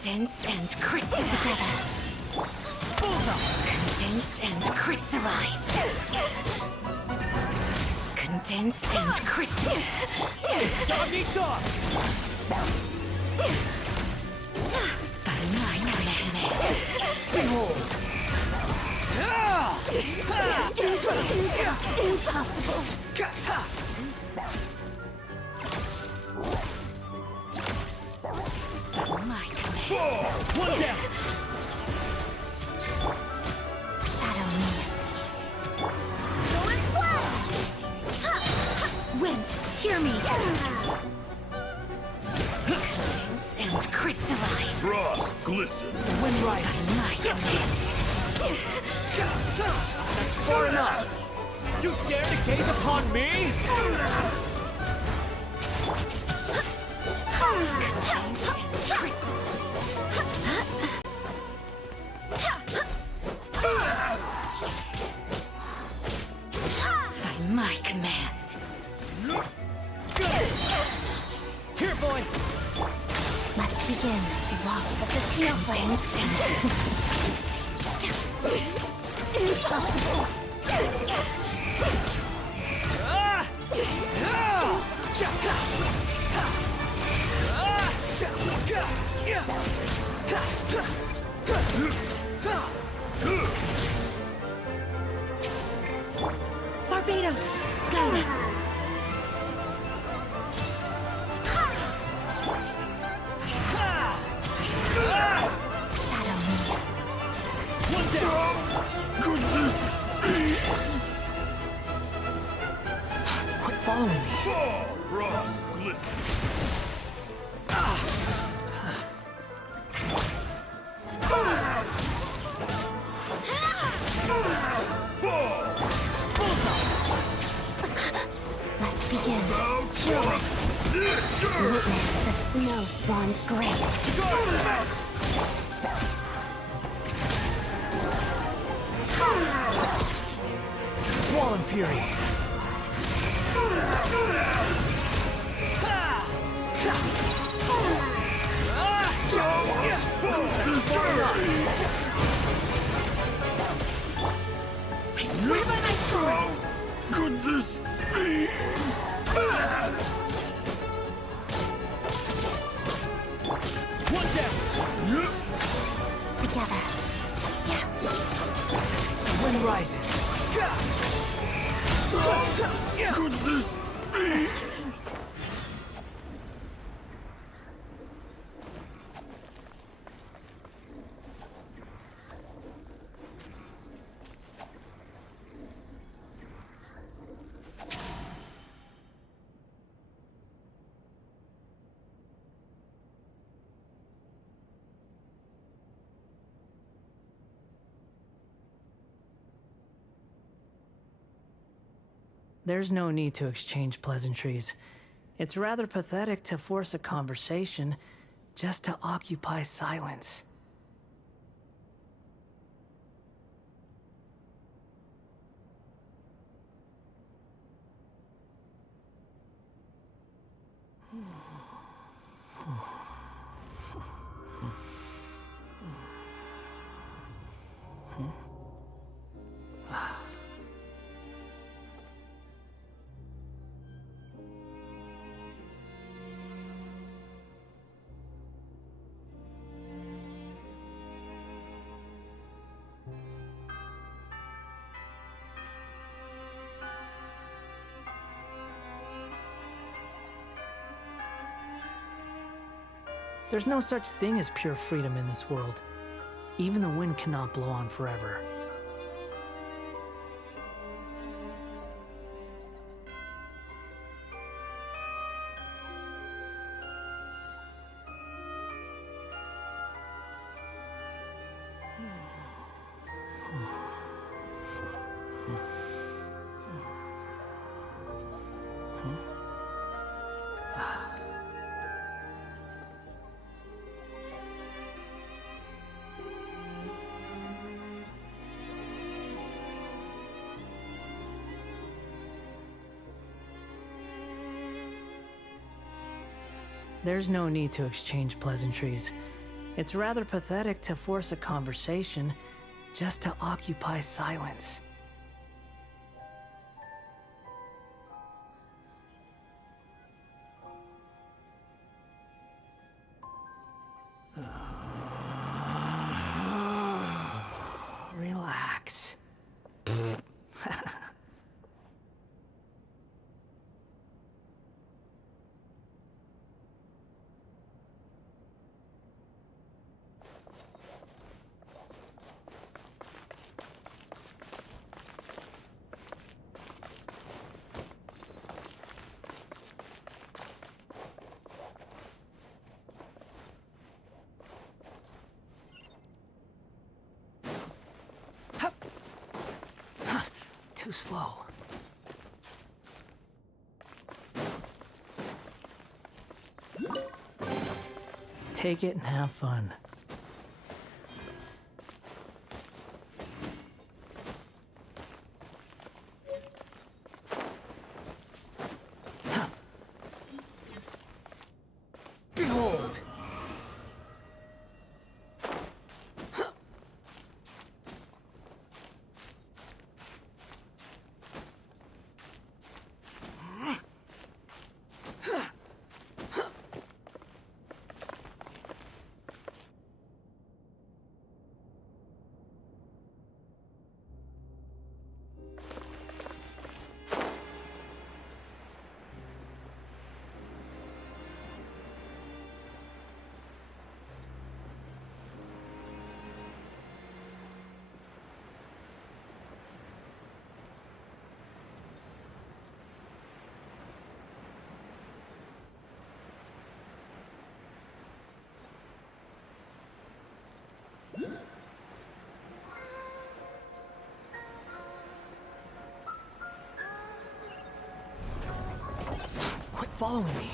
Condense and crystallize together. Condense and crystallize. Condense and crystallize. Doggy dog! Behold! Impossible. My command. One down! Shadow me. Yours blood. Wind, hear me. Condense and crystallize. Frost glisten. The wind rises. My command. That's far enough! You dare to gaze upon me? By my command. Here, boy! Let's begin. Walks of the snowflakes. Impossible. Barbados, guide us. Shadow me. One down! Could this be? Quit following me. Fall! Frost glisten. Fall! Let's begin. Out frost! Sure! Witness the snow swan's grace. Swollen fury. I swear by my sword. Could this be? One down! Together. The wind rises. Could this be? There's no need to exchange pleasantries. It's rather pathetic to force a conversation just to occupy silence. There's no such thing as pure freedom in this world. Even the wind cannot blow on forever. There's no need to exchange pleasantries. It's rather pathetic to force a conversation just to occupy silence. Relax. Too slow. Take it and have fun. Behold! Quit following me.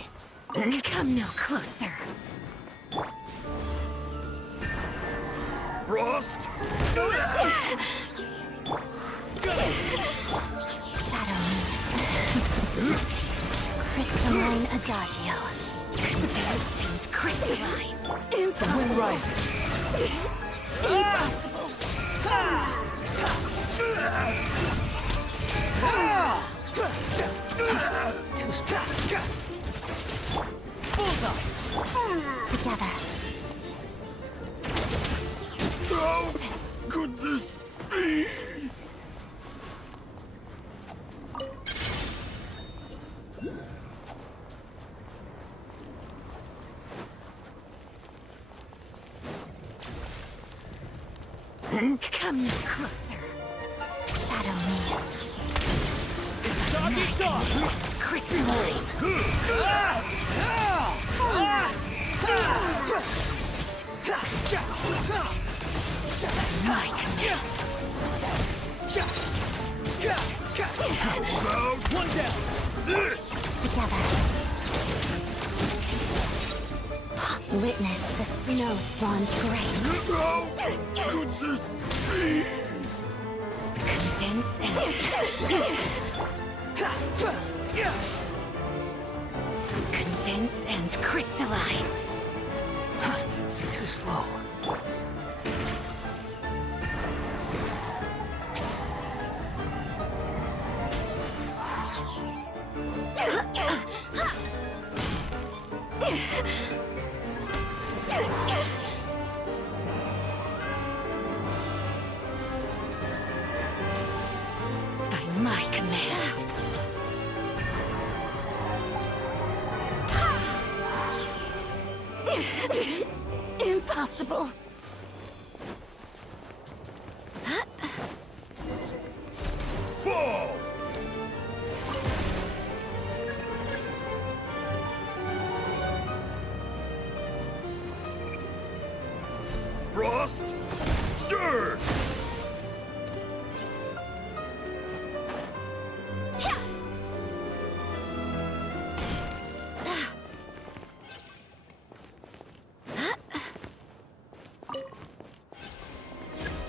Come no closer. Frost! Shadow me. Crystalline adagio. Condense and crystallize. The wind rises. Too slow. Together. How could this be? Come no closer. Shadow me. Dog eat dog! Crystalline. My command. About One down! this! Together. Witness the snow spawn's grace. How could this be? Condense and condense and crystallize. Too slow. By my command. Impossible. Fall! Frost! Surge!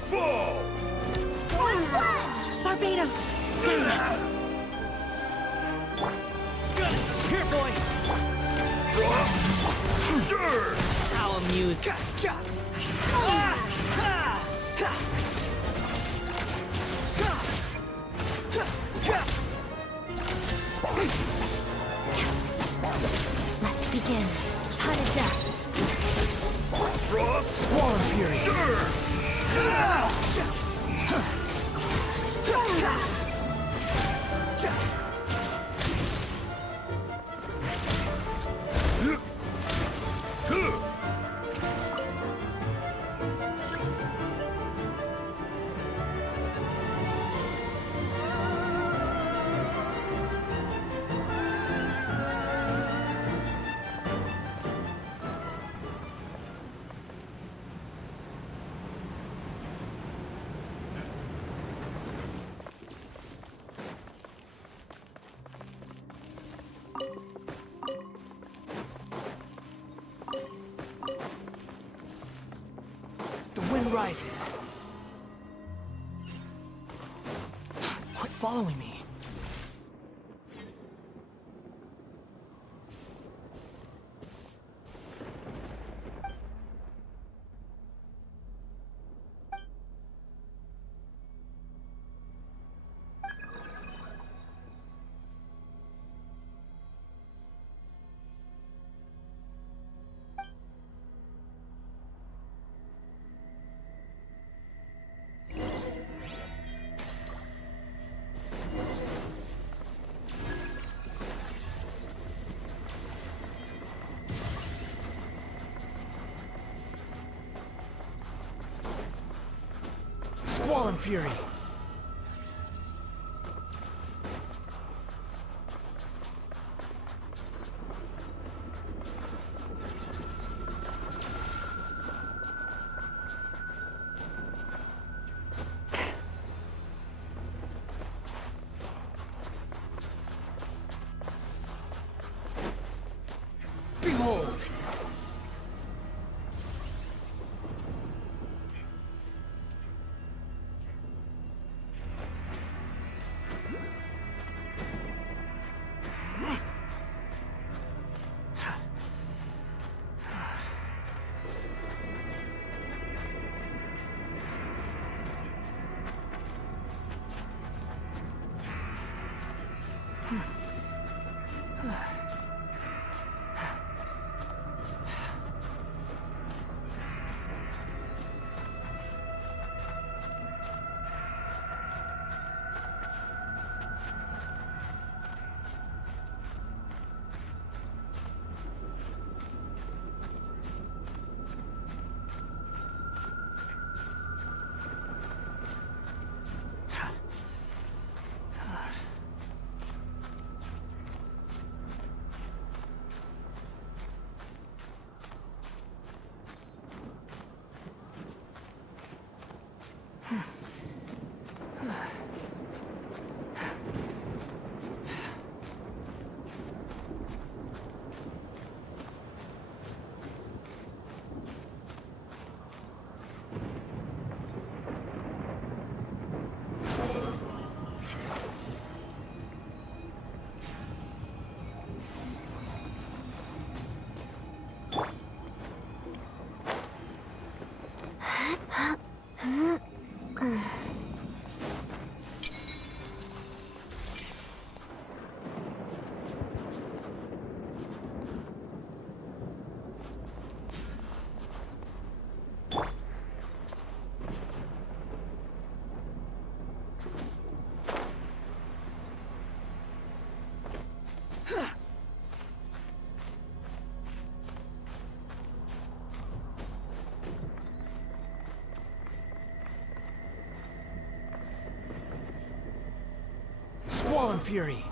Fall! Barbados. Goodness. Got it! Here, boy! Frost! Surge! Alamo! being used. Let's begin. Odette. Frost! Squall Fury. Sure! The wind rises. Quit following me. Squall and Fury. Behold! Squall and Fury.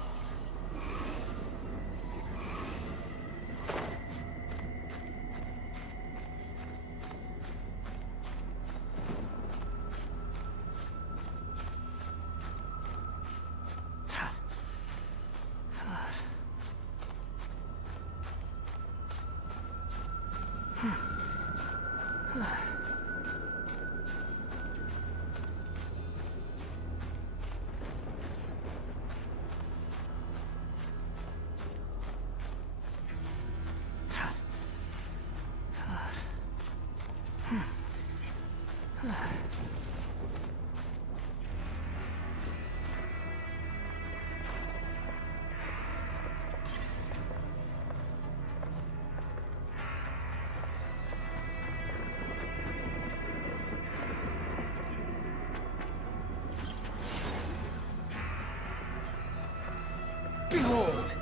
Behold!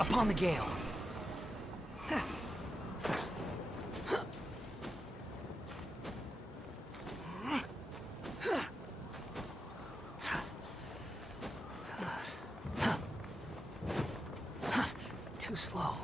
Upon the gale. Too slow.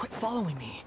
Quit following me.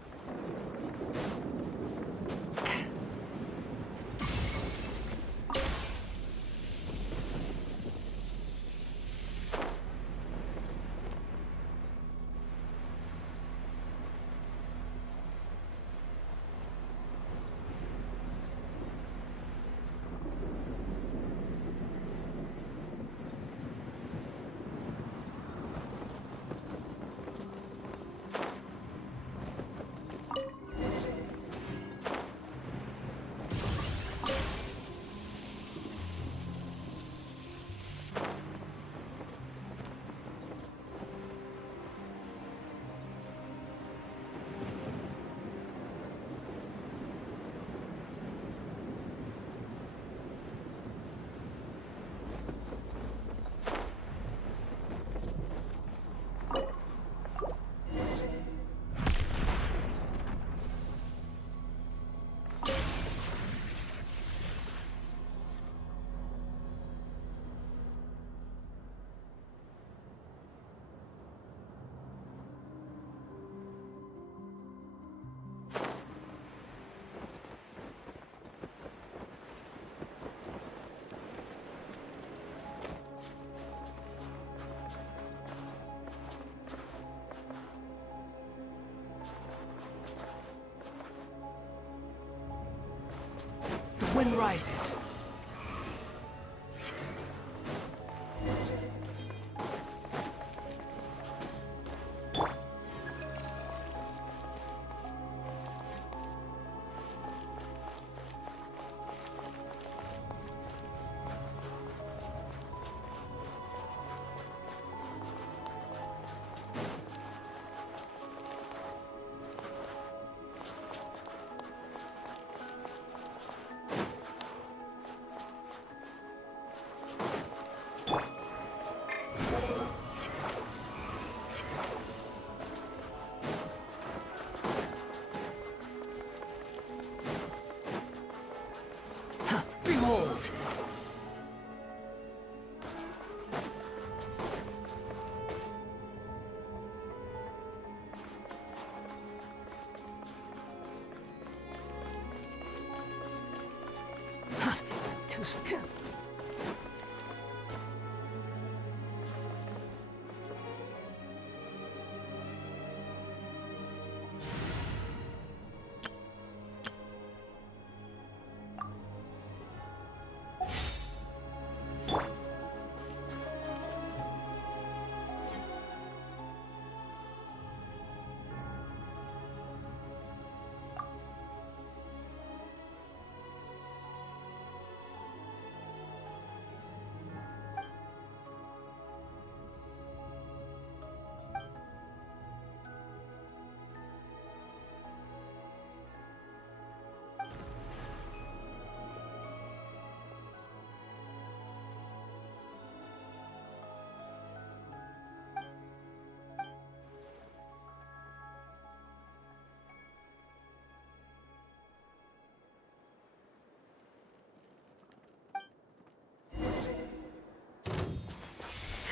The wind rises.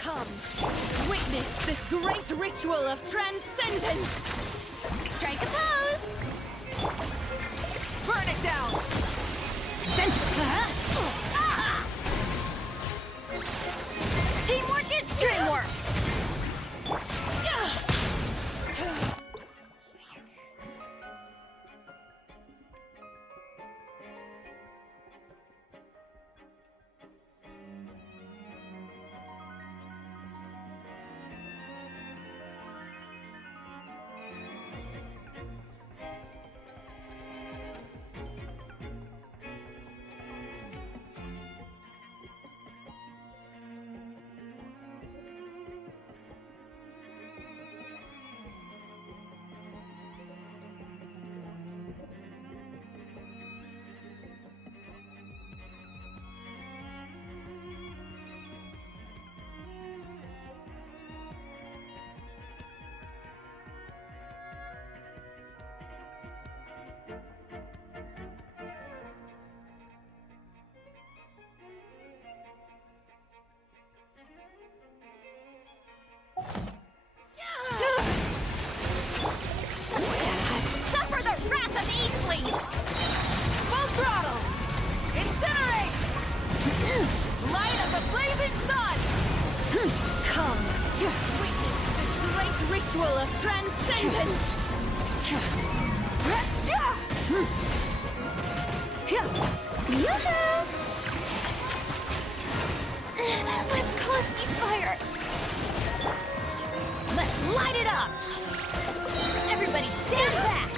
Come, witness this great ritual of transcendence! Strike a pose! Burn it down! Teamwork is dreamwork! Suffer the wrath of Eastling! Full throttle! Incinerate! Light of the blazing sun! Come, witness this great ritual of transcendence! Yoo-hoo! Let's call a ceasefire! Let's light it up! Everybody stand back!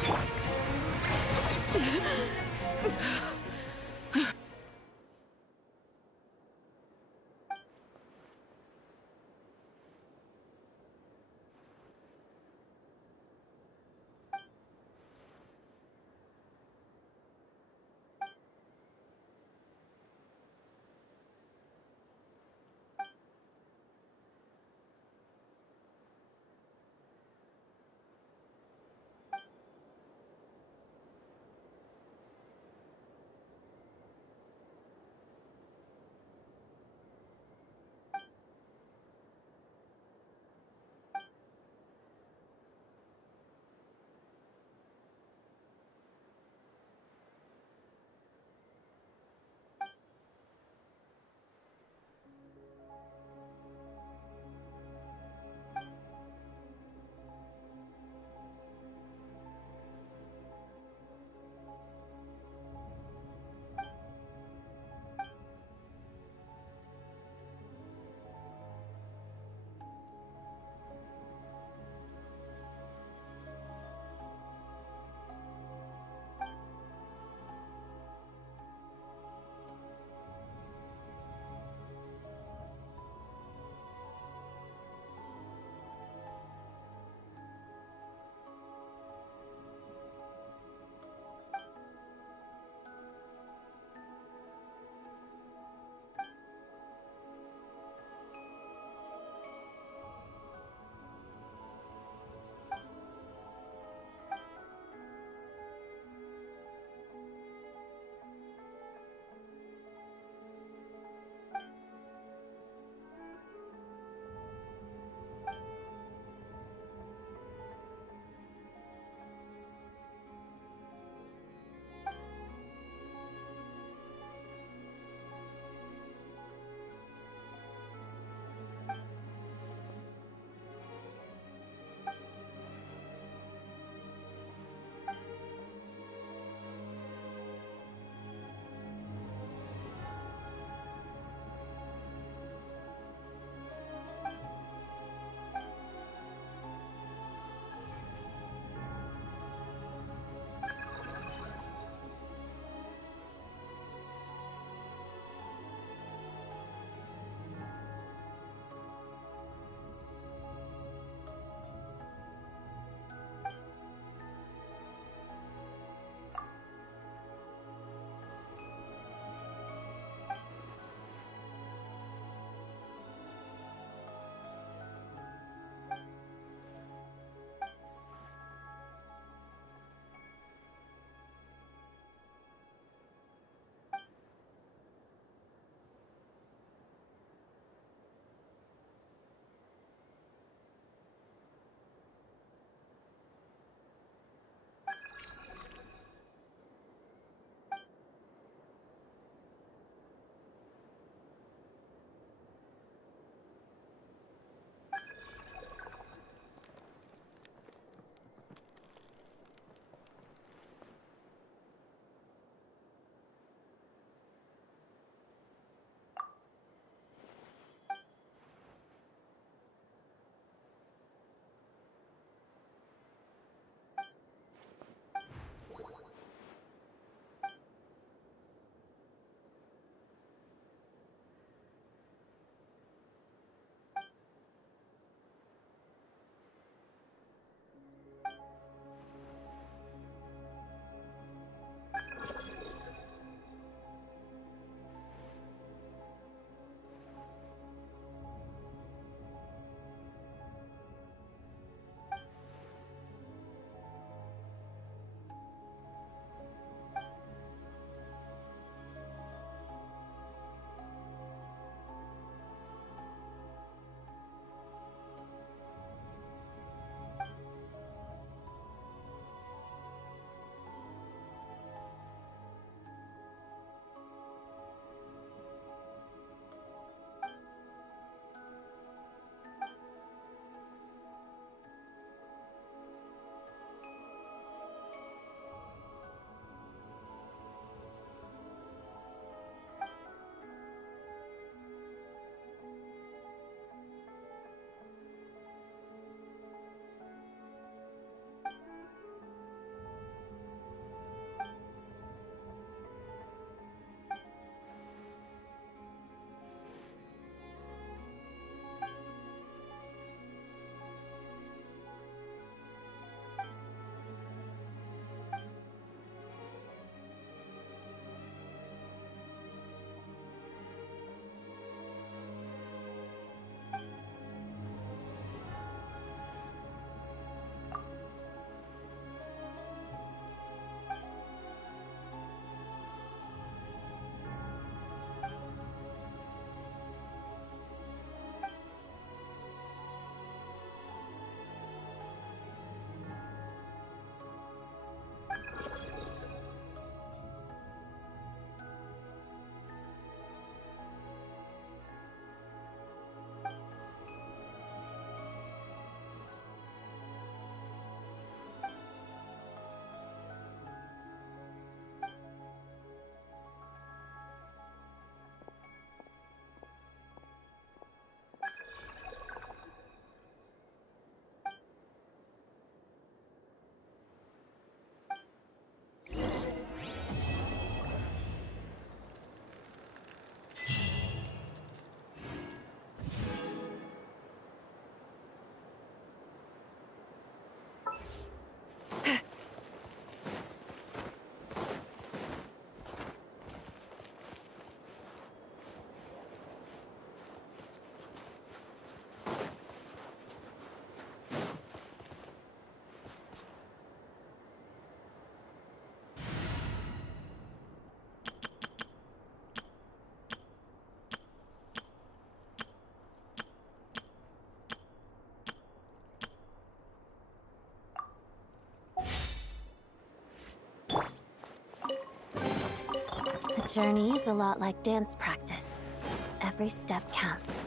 journey is a lot like dance practice. Every step counts.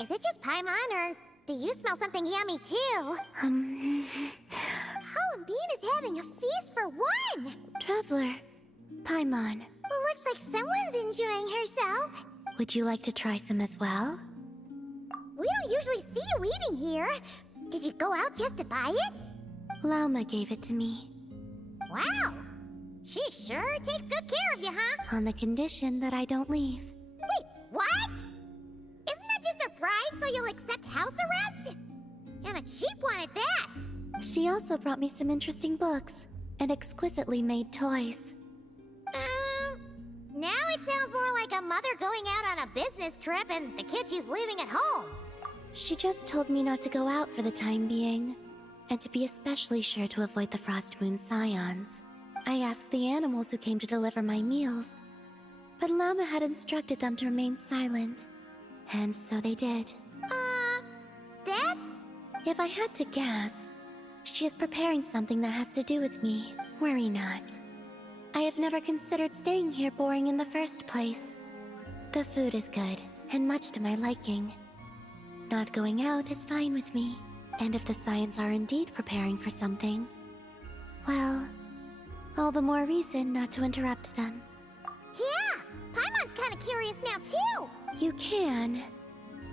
Is it just Paimon, or do you smell something yummy too? Colin Bean is having a feast for one! Traveler, Paimon, Looks like someone's enjoying herself. would you like to try some as well? We don't usually see you eating here. Did you go out just to buy it? Lauma gave it to me, Wow! She sure takes good care of you, huh? on the condition that I don't leave. Wait, what? Isn't that just a bribe so you'll accept house arrest? And a cheap one at that! She also brought me some interesting books and exquisitely made toys. Now it sounds more like a mother going out on a business trip and the kid she's leaving at home. She just told me not to go out for the time being, and to be especially sure to avoid the Frost Moon Scions. I asked the animals who came to deliver my meals, but Lauma had instructed them to remain silent, and so they did. That's... If I had to guess, she is preparing something that has to do with me. Worry not. I have never considered staying here boring in the first place. The food is good, and much to my liking. Not going out is fine with me, and if the Scions are indeed preparing for something, well, all the more reason not to interrupt them. Yeah! Paimon's kinda curious now, too! You can,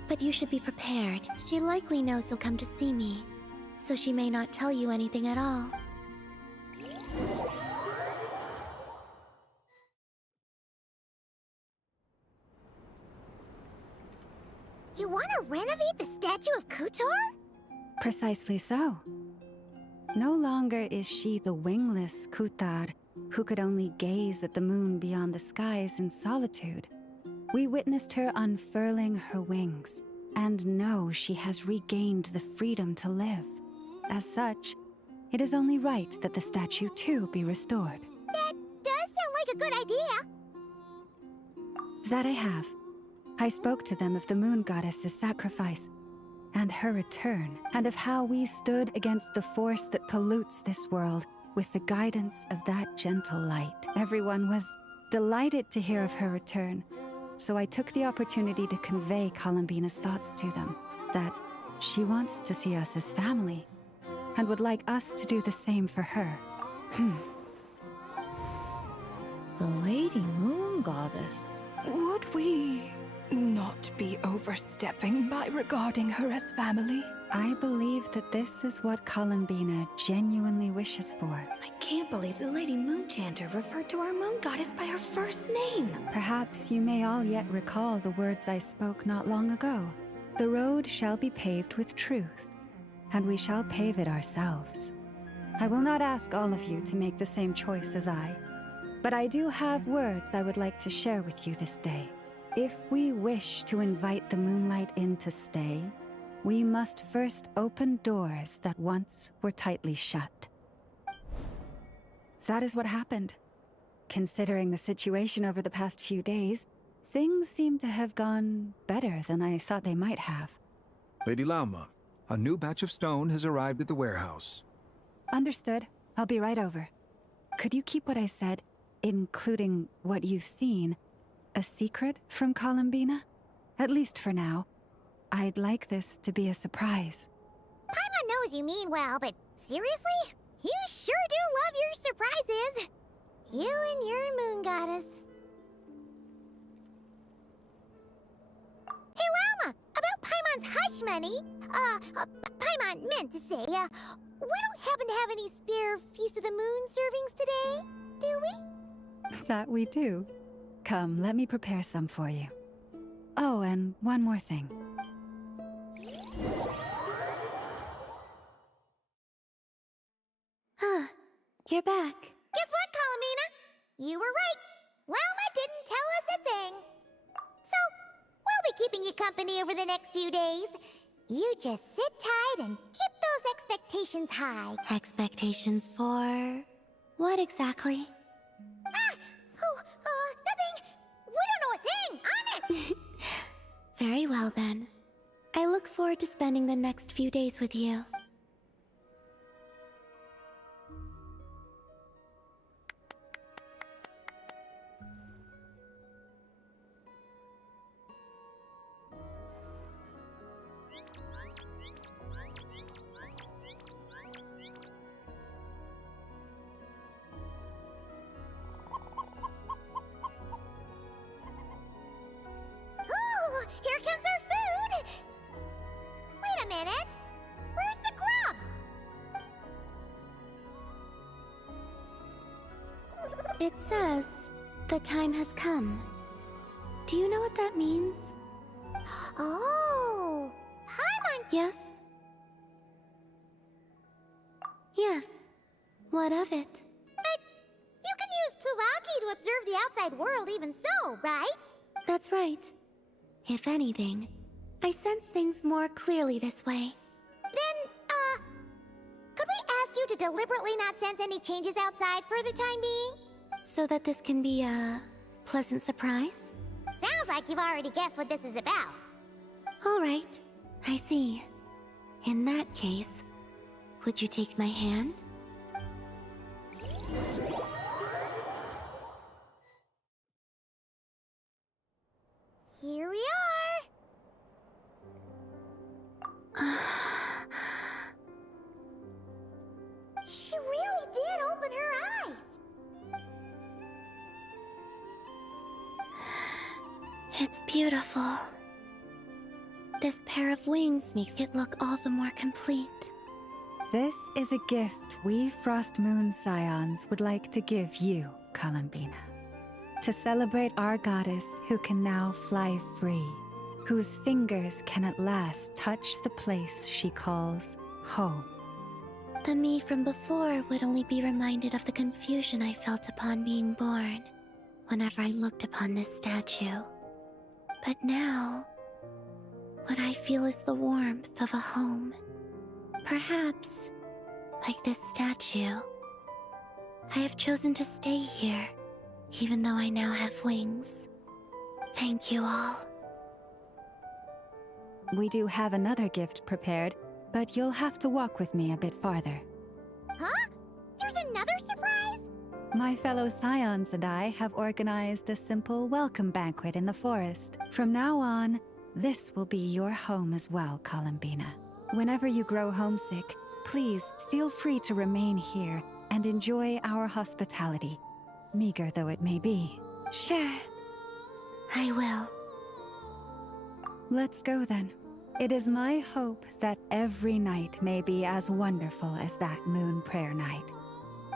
but you should be prepared. She likely knows you'll come to see me, so she may not tell you anything at all. You wanna renovate the statue of Kutor? Precisely so. No longer is she the wingless Kutar, who could only gaze at the moon beyond the skies in solitude. We witnessed her unfurling her wings, and know she has regained the freedom to live. As such, it is only right that the statue too be restored. That does sound like a good idea. That I have. I spoke to them of the moon goddess's sacrifice, and her return, and of how we stood against the force that pollutes this world with the guidance of that gentle light. Everyone was delighted to hear of her return, so I took the opportunity to convey Columbina's thoughts to them, that she wants to see us as family, and would like us to do the same for her. The Lady Moon Goddess. Would we not be overstepping by regarding her as family? I believe that this is what Columbina genuinely wishes for. I can't believe the Lady Moonchanter referred to our moon goddess by her first name. Perhaps you may all yet recall the words I spoke not long ago. The road shall be paved with truth, and we shall pave it ourselves. I will not ask all of you to make the same choice as I, but I do have words I would like to share with you this day. If we wish to invite the moonlight in to stay, we must first open doors that once were tightly shut. That is what happened. Considering the situation over the past few days, things seem to have gone better than I thought they might have. Lady Lauma, a new batch of stone has arrived at the warehouse. Understood. I'll be right over. Could you keep what I said, including what you've seen, a secret from Columbina? At least for now. I'd like this to be a surprise. Paimon knows you mean well, but seriously? You sure do love your surprises. You and your moon goddess. Hey, Lauma! About Paimon's hush money. Paimon meant to say, we don't happen to have any spare Feast of the Moon servings today, do we? That we do. Come, let me prepare some for you. Oh, and one more thing. You're back. Guess what, Columbina? You were right. Lauma didn't tell us a thing. So, we'll be keeping you company over the next few days. You just sit tight and keep those expectations high. Expectations for... what exactly? Nothing. We don't know a thing, honest. Very well then. I look forward to spending the next few days with you. Ooh, here comes our food. Wait a minute. Where's the grub? It says, the time has come. Do you know what that means? Oh, Paimon. Yes? Yes. What of it? But you can use Kuvaki to observe the outside world even so, right? That's right. If anything, I sense things more clearly this way. Then, could we ask you to deliberately not sense any changes outside for the time being? So that this can be a pleasant surprise? Sounds like you've already guessed what this is about. All right. I see. In that case, would you take my hand? Here we are. She really did open her eyes. It's beautiful. This pair of wings makes it look all the more complete. This is a gift we Frost Moon Scions would like to give you, Columbina. To celebrate our goddess who can now fly free, whose fingers can at last touch the place she calls home. The me from before would only be reminded of the confusion I felt upon being born, whenever I looked upon this statue. But now, what I feel is the warmth of a home. Perhaps, like this statue, I have chosen to stay here, even though I now have wings. Thank you all. We do have another gift prepared, but you'll have to walk with me a bit farther. Huh? There's another surprise? My fellow Scions and I have organized a simple welcome banquet in the forest. From now on, this will be your home as well, Columbina. Whenever you grow homesick, please feel free to remain here and enjoy our hospitality, meager though it may be. Sure. I will. Let's go then. It is my hope that every night may be as wonderful as that moon prayer night.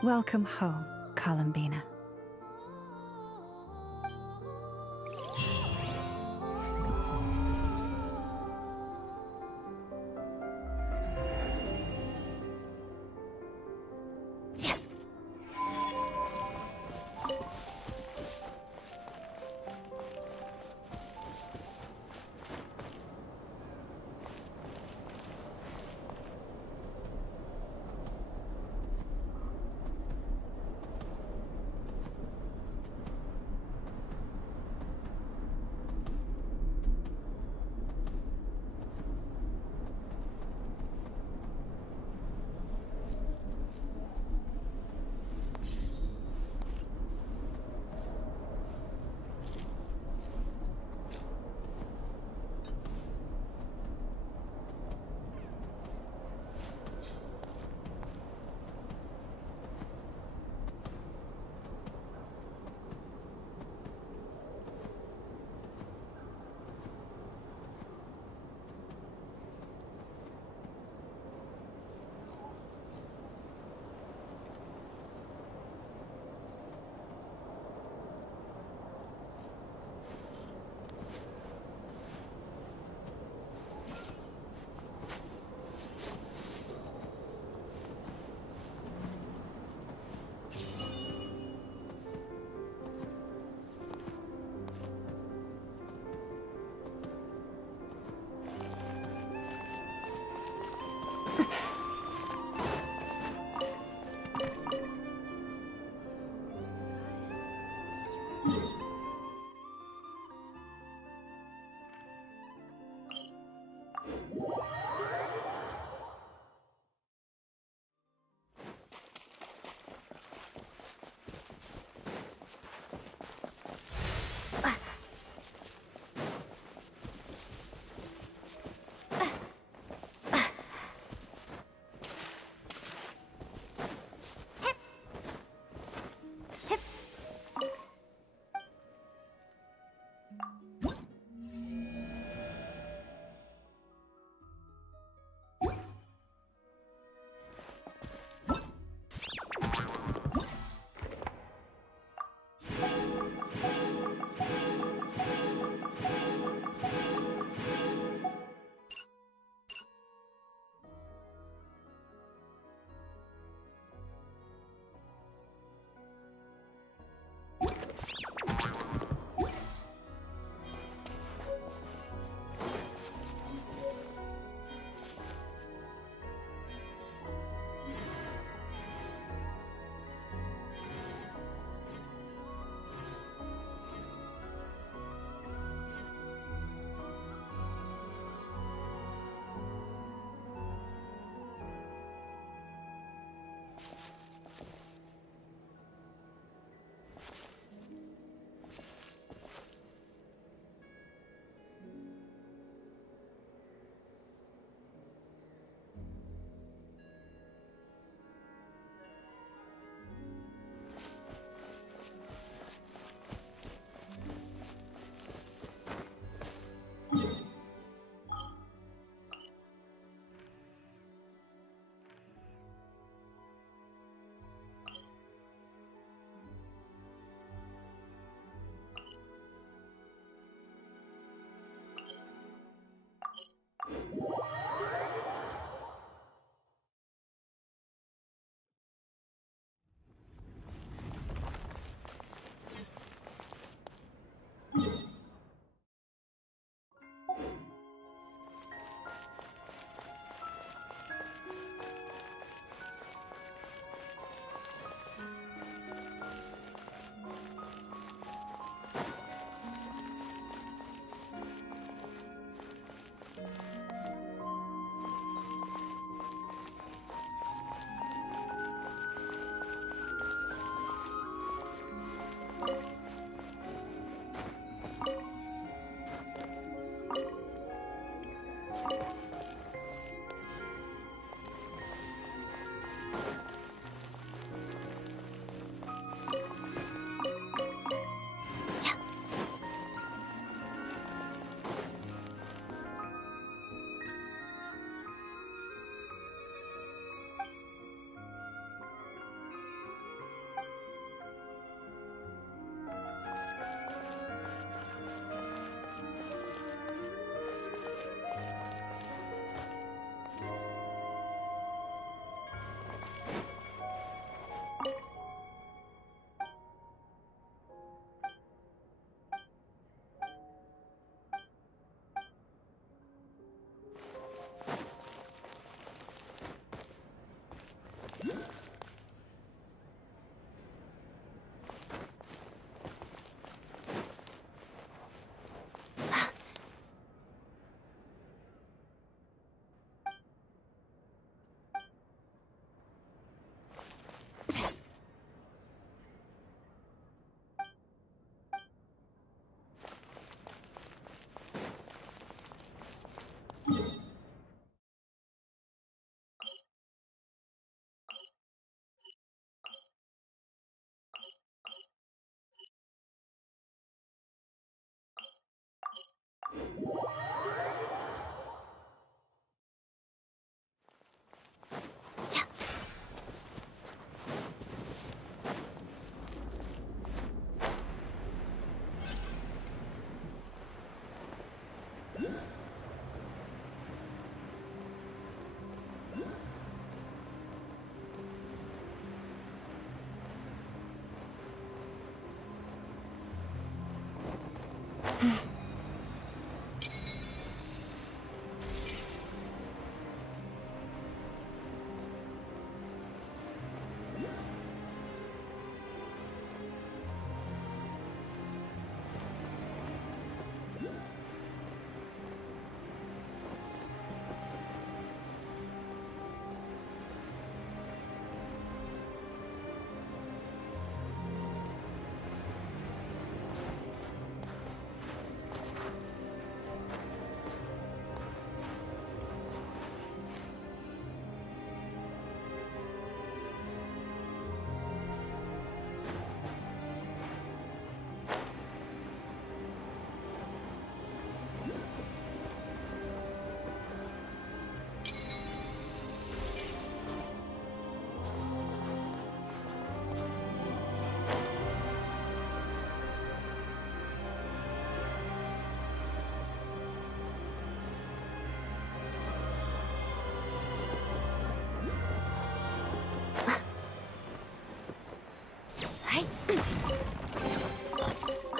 Welcome home, Columbina.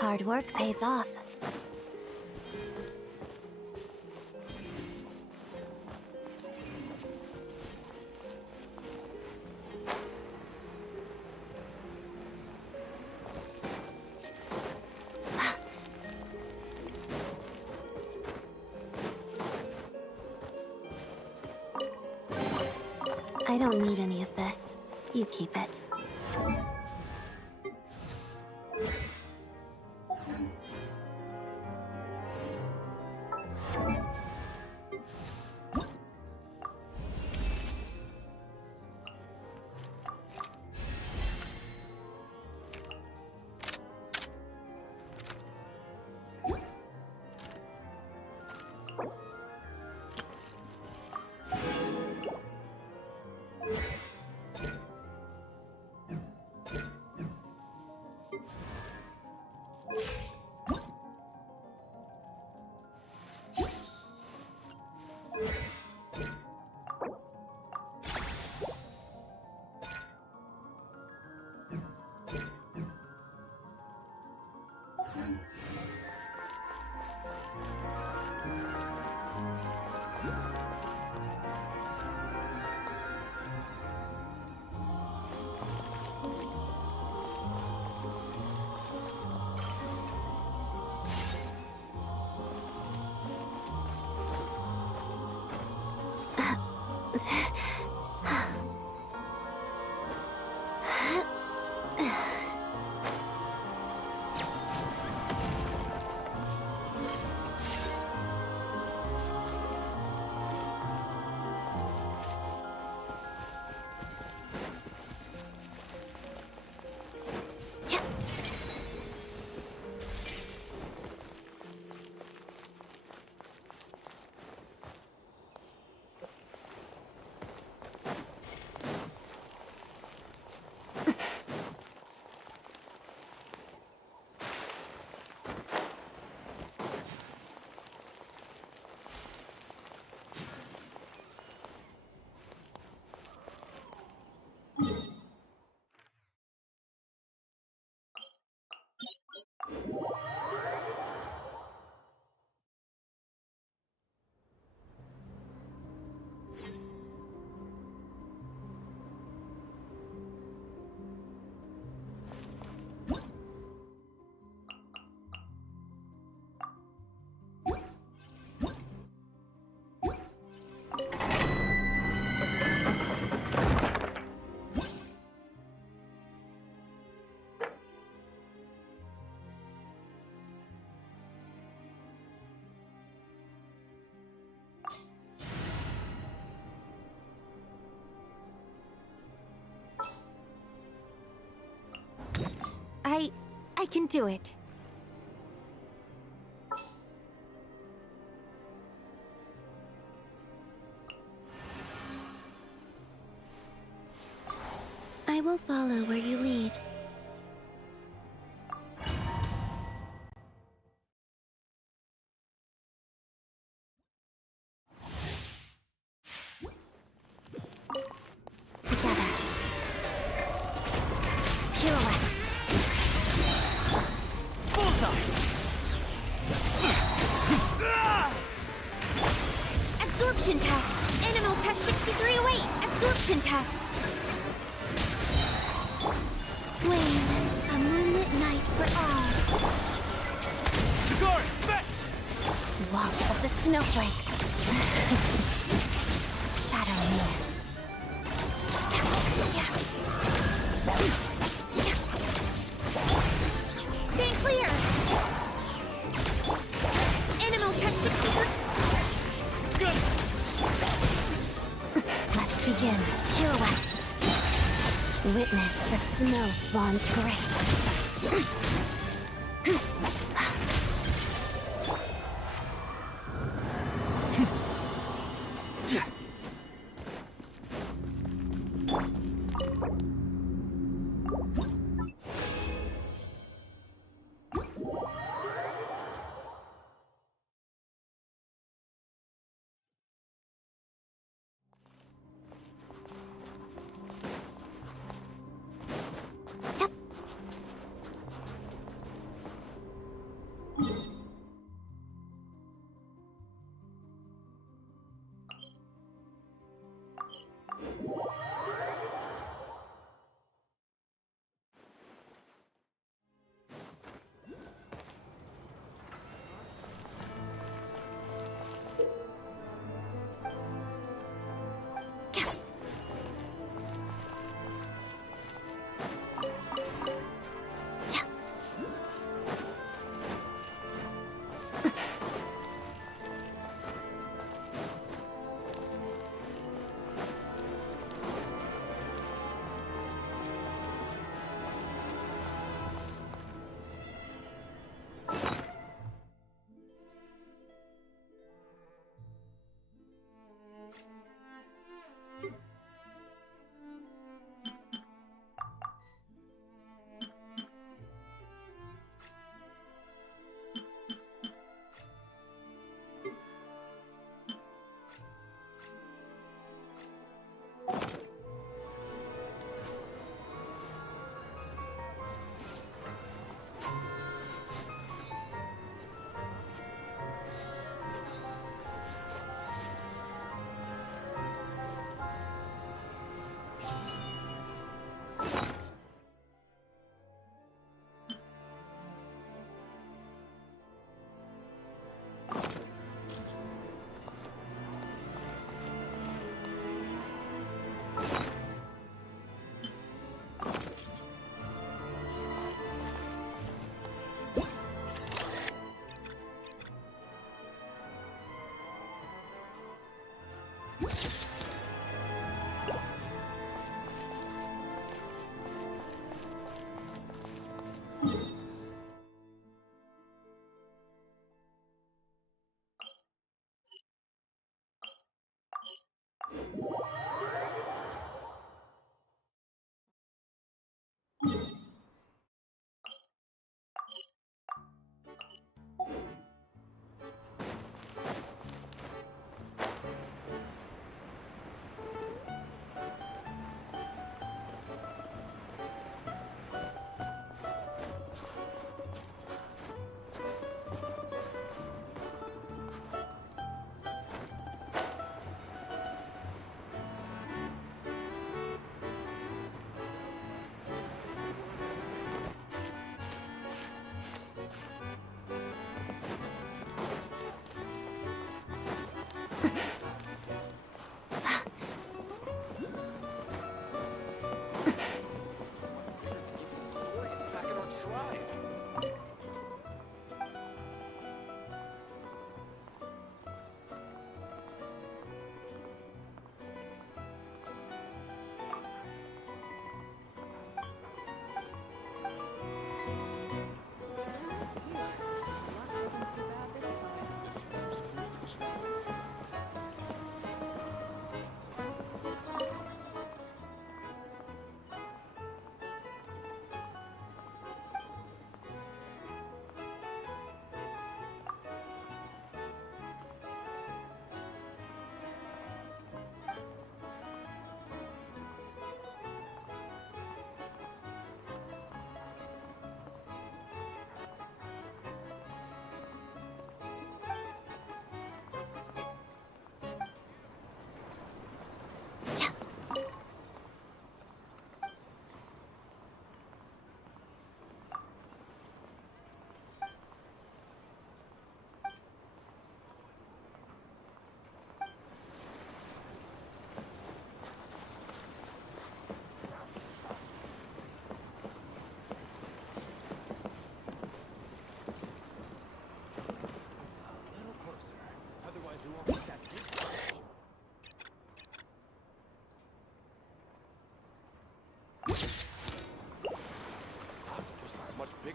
Hard work pays off. I don't need any of this. You keep it. I can do it. will follow where you lead. Together. Pirouette. Bullseye! Absorption test. Animal test 6308. Absorption test. Wayne, a moonlit night for all. Guard! Fetch! Waltz of the snowflakes. Shadow me. Stay clear. Animal test 63. Good! Let's begin. Pirouette. Witness the snow swan's grace.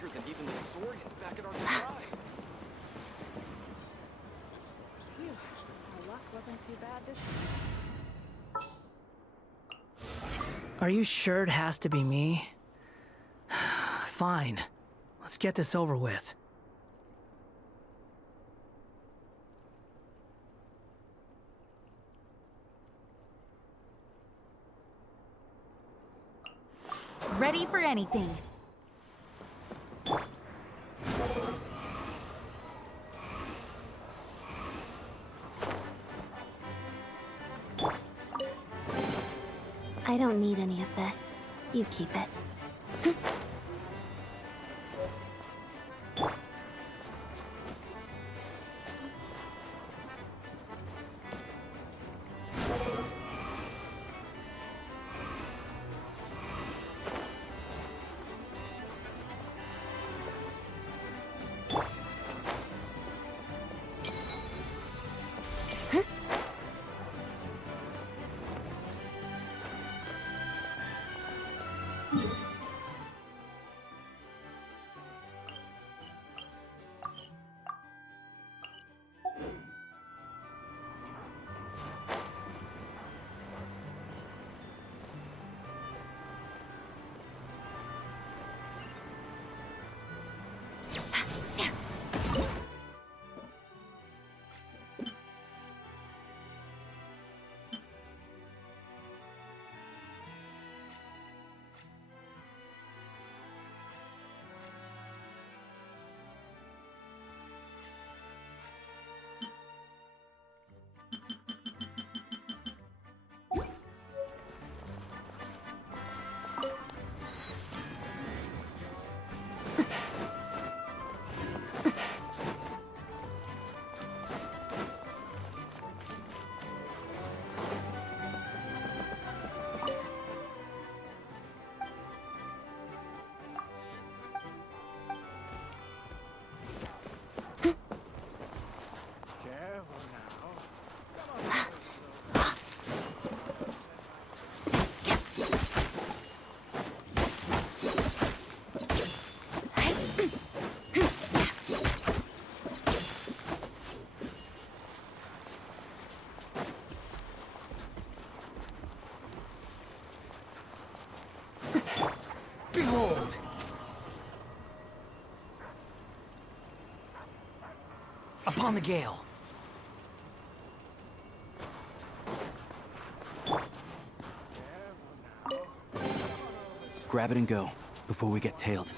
bigger than even the Saurians back at our tribe. Phew, our luck wasn't too bad this Are you sure it has to be me? Fine. Let's get this over with. Ready for anything. I don't need any of this. You keep it. Behold! Upon the gale. Grab it and go, before we get tailed.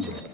Bullseye!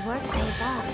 Hard work pays off.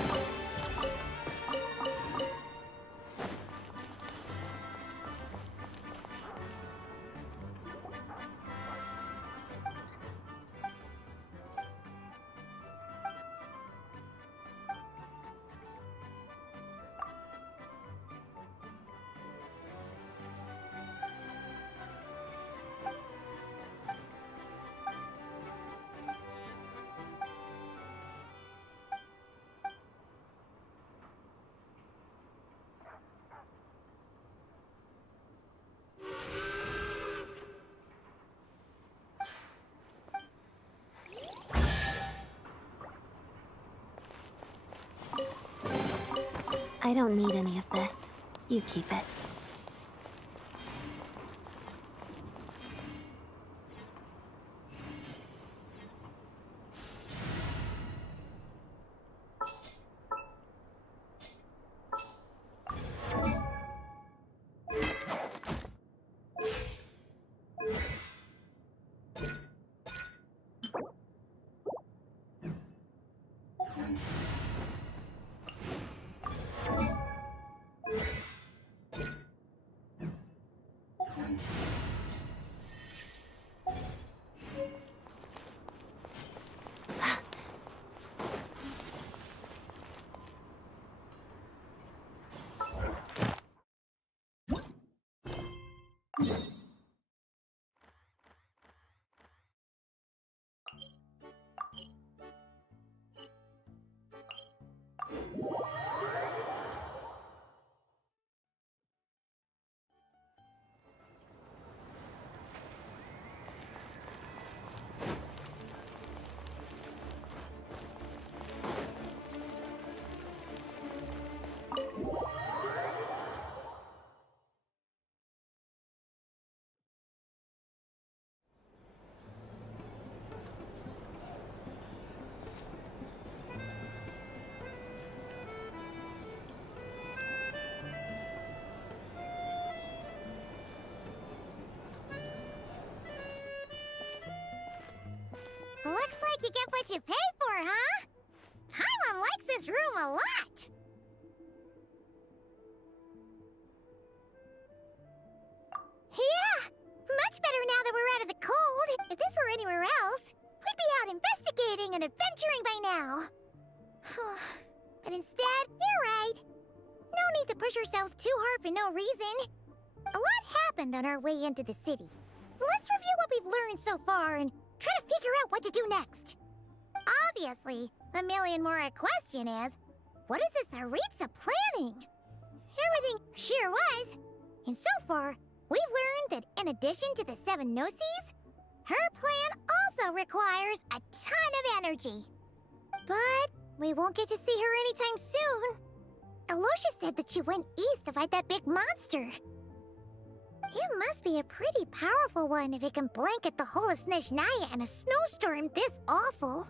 I don't need any of this. You keep it. Looks like you get what you pay for, huh? Paimon likes this room a lot! Yeah! Much better now that we're out of the cold. If this were anywhere else, we'd be out investigating and adventuring by now. But instead, you're right. No need to push ourselves too hard for no reason. A lot happened on our way into the city. Let's review what we've learned so far and try to figure out what to do next. Obviously, the million-more question is, what is this Tsaritsa planning? Everything sure was. And so far, we've learned that in addition to the 7 Gnosis, her plan also requires a ton of energy. But we won't get to see her anytime soon. Aloysia said that she went east to fight that big monster. It must be a pretty powerful one if it can blanket the whole of Snezhnaya in a snowstorm this awful.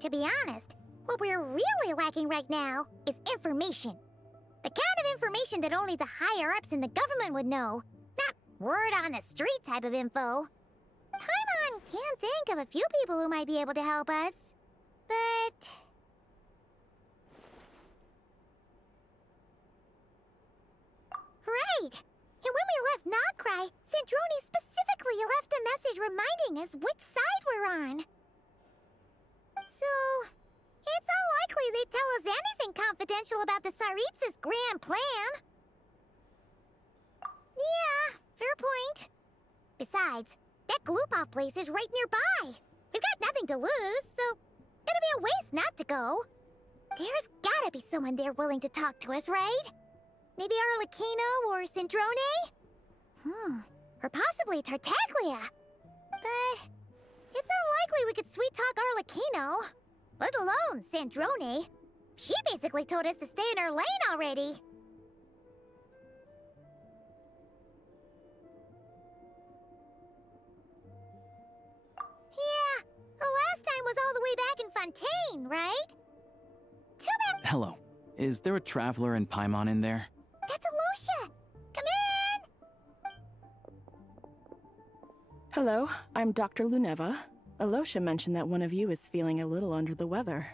To be honest, what we're really lacking right now is information. The kind of information that only the higher-ups in the government would know, not word-on-the-street type of info. Paimon can think of a few people who might be able to help us, but... Right! And when we left Nocry, Sandrone specifically left a message reminding us which side we're on. So, it's unlikely they'd tell us anything confidential about the Tsaritsa's grand plan. Yeah, fair point. Besides, that Gloopov place is right nearby. We've got nothing to lose, so it'd be a waste not to go. There's gotta be someone there willing to talk to us, right? Maybe Arlecchino or Sandrone? Or possibly Tartaglia. But it's unlikely we could sweet-talk Arlecchino, let alone Sandrone. She basically told us to stay in her lane already. Yeah, the last time was all the way back in Fontaine, right? Too bad. Hello. Is there a traveler in Paimon in there? That's Aloysia! Come in! Hello, I'm Dr. Luneva. Alosha mentioned that one of you is feeling a little under the weather.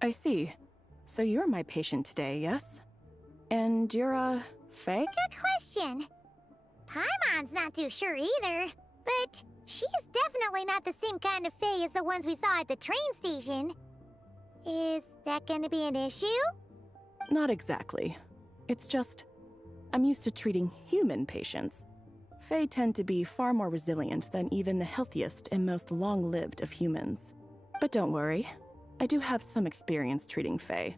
I see. So you're my patient today, yes? And you're a Fae? Good question. Paimon's not too sure either, but she's definitely not the same kind of Fae as the ones we saw at the train station. Is that gonna be an issue? Not exactly. It's just, I'm used to treating human patients. Fae tend to be far more resilient than even the healthiest and most long-lived of humans. But don't worry, I do have some experience treating Fae.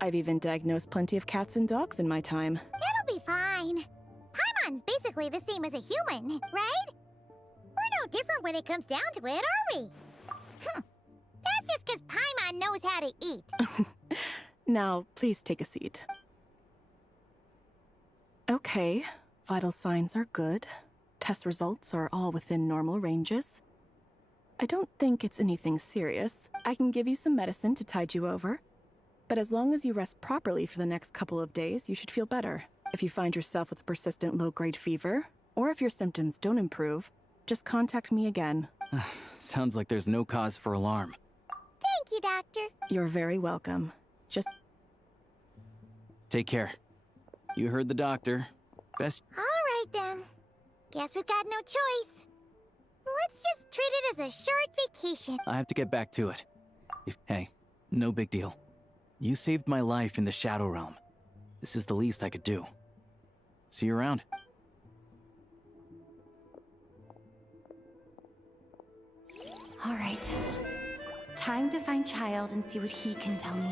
I've even diagnosed plenty of cats and dogs in my time. It'll be fine. Paimon's basically the same as a human, right? We're no different when it comes down to it, are we? That's just because Paimon knows how to eat. Now, please take a seat. Okay, vital signs are good. Test results are all within normal ranges. I don't think it's anything serious. I can give you some medicine to tide you over. But as long as you rest properly for the next couple of days, you should feel better. If you find yourself with a persistent low-grade fever, or if your symptoms don't improve, just contact me again. Sounds like there's no cause for alarm. Thank you, Doctor. You're very welcome. Just Take care. You heard the doctor. Best. All right, then. Guess we've got no choice. Let's just treat it as a short vacation. I have to get back to it. Hey, no big deal. You saved my life in the Shadow Realm. This is the least I could do. See you around. All right. Time to find Child and see what he can tell me.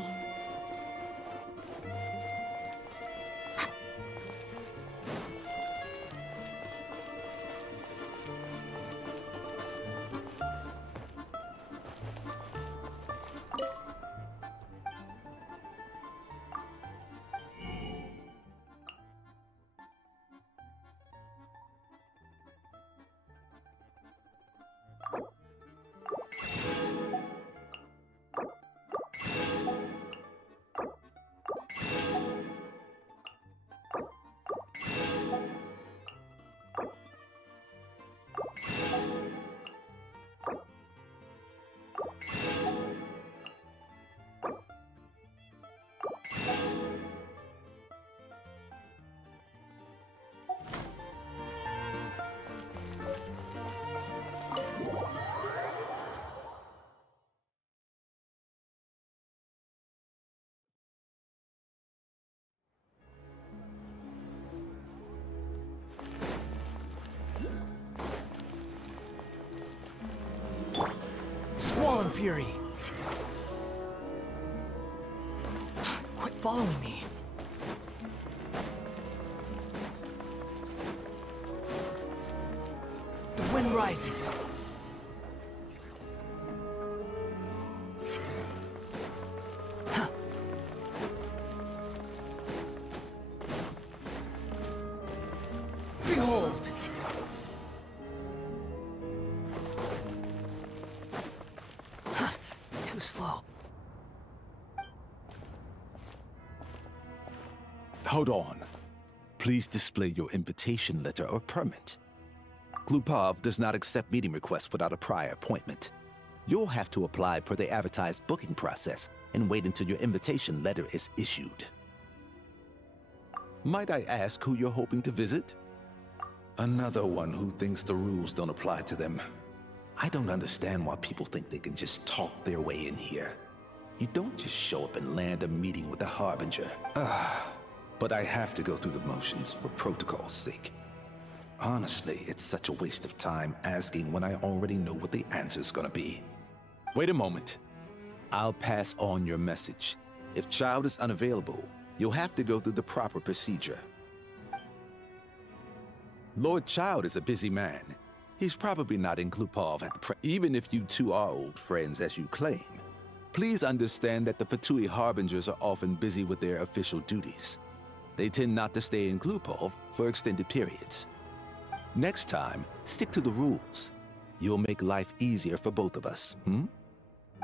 Squall Fury! Quit following me. The wind rises. Huh. Behold! Too slow. Hold on. Please display your invitation letter or permit. Glupov does not accept meeting requests without a prior appointment. You'll have to apply per the advertised booking process and wait until your invitation letter is issued. Might I ask who you're hoping to visit? Another one who thinks the rules don't apply to them. I don't understand why people think they can just talk their way in here. You don't just show up and land a meeting with a Harbinger. But I have to go through the motions for protocol's sake. Honestly, it's such a waste of time asking when I already know what the answer's gonna be. Wait a moment. I'll pass on your message. If Child is unavailable, you'll have to go through the proper procedure. Lord Child is a busy man. He's probably not in Glupov at the even if you two are old friends as you claim. Please understand that the Fatui Harbingers are often busy with their official duties. They tend not to stay in Glupov for extended periods. Next time, stick to the rules. You'll make life easier for both of us,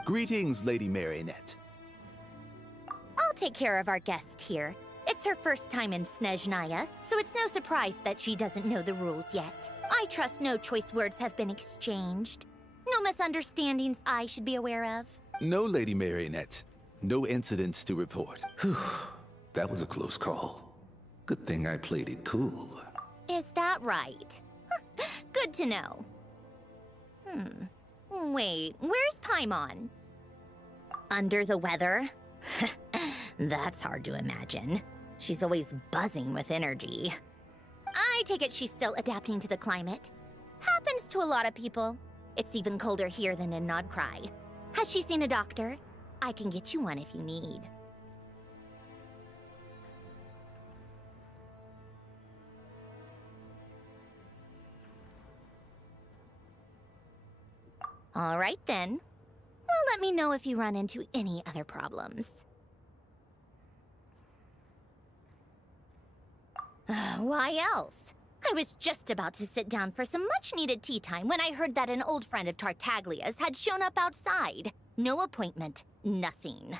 Greetings, Lady Marionette. I'll take care of our guest here. It's her first time in Snezhnaya, so it's no surprise that she doesn't know the rules yet. I trust no choice words have been exchanged. No misunderstandings I should be aware of. No, Lady Marionette. No incidents to report. Whew. That was a close call. Good thing I played it cool. Is that right? Good to know. Wait, where's Paimon? Under the weather? That's hard to imagine. She's always buzzing with energy. I take it she's still adapting to the climate. Happens to a lot of people. It's even colder here than in Nodcry. Has she seen a doctor? I can get you one if you need. All right then. Well, let me know if you run into any other problems. Why else? I was just about to sit down for some much-needed tea time when I heard that an old friend of Tartaglia's had shown up outside. No appointment, nothing.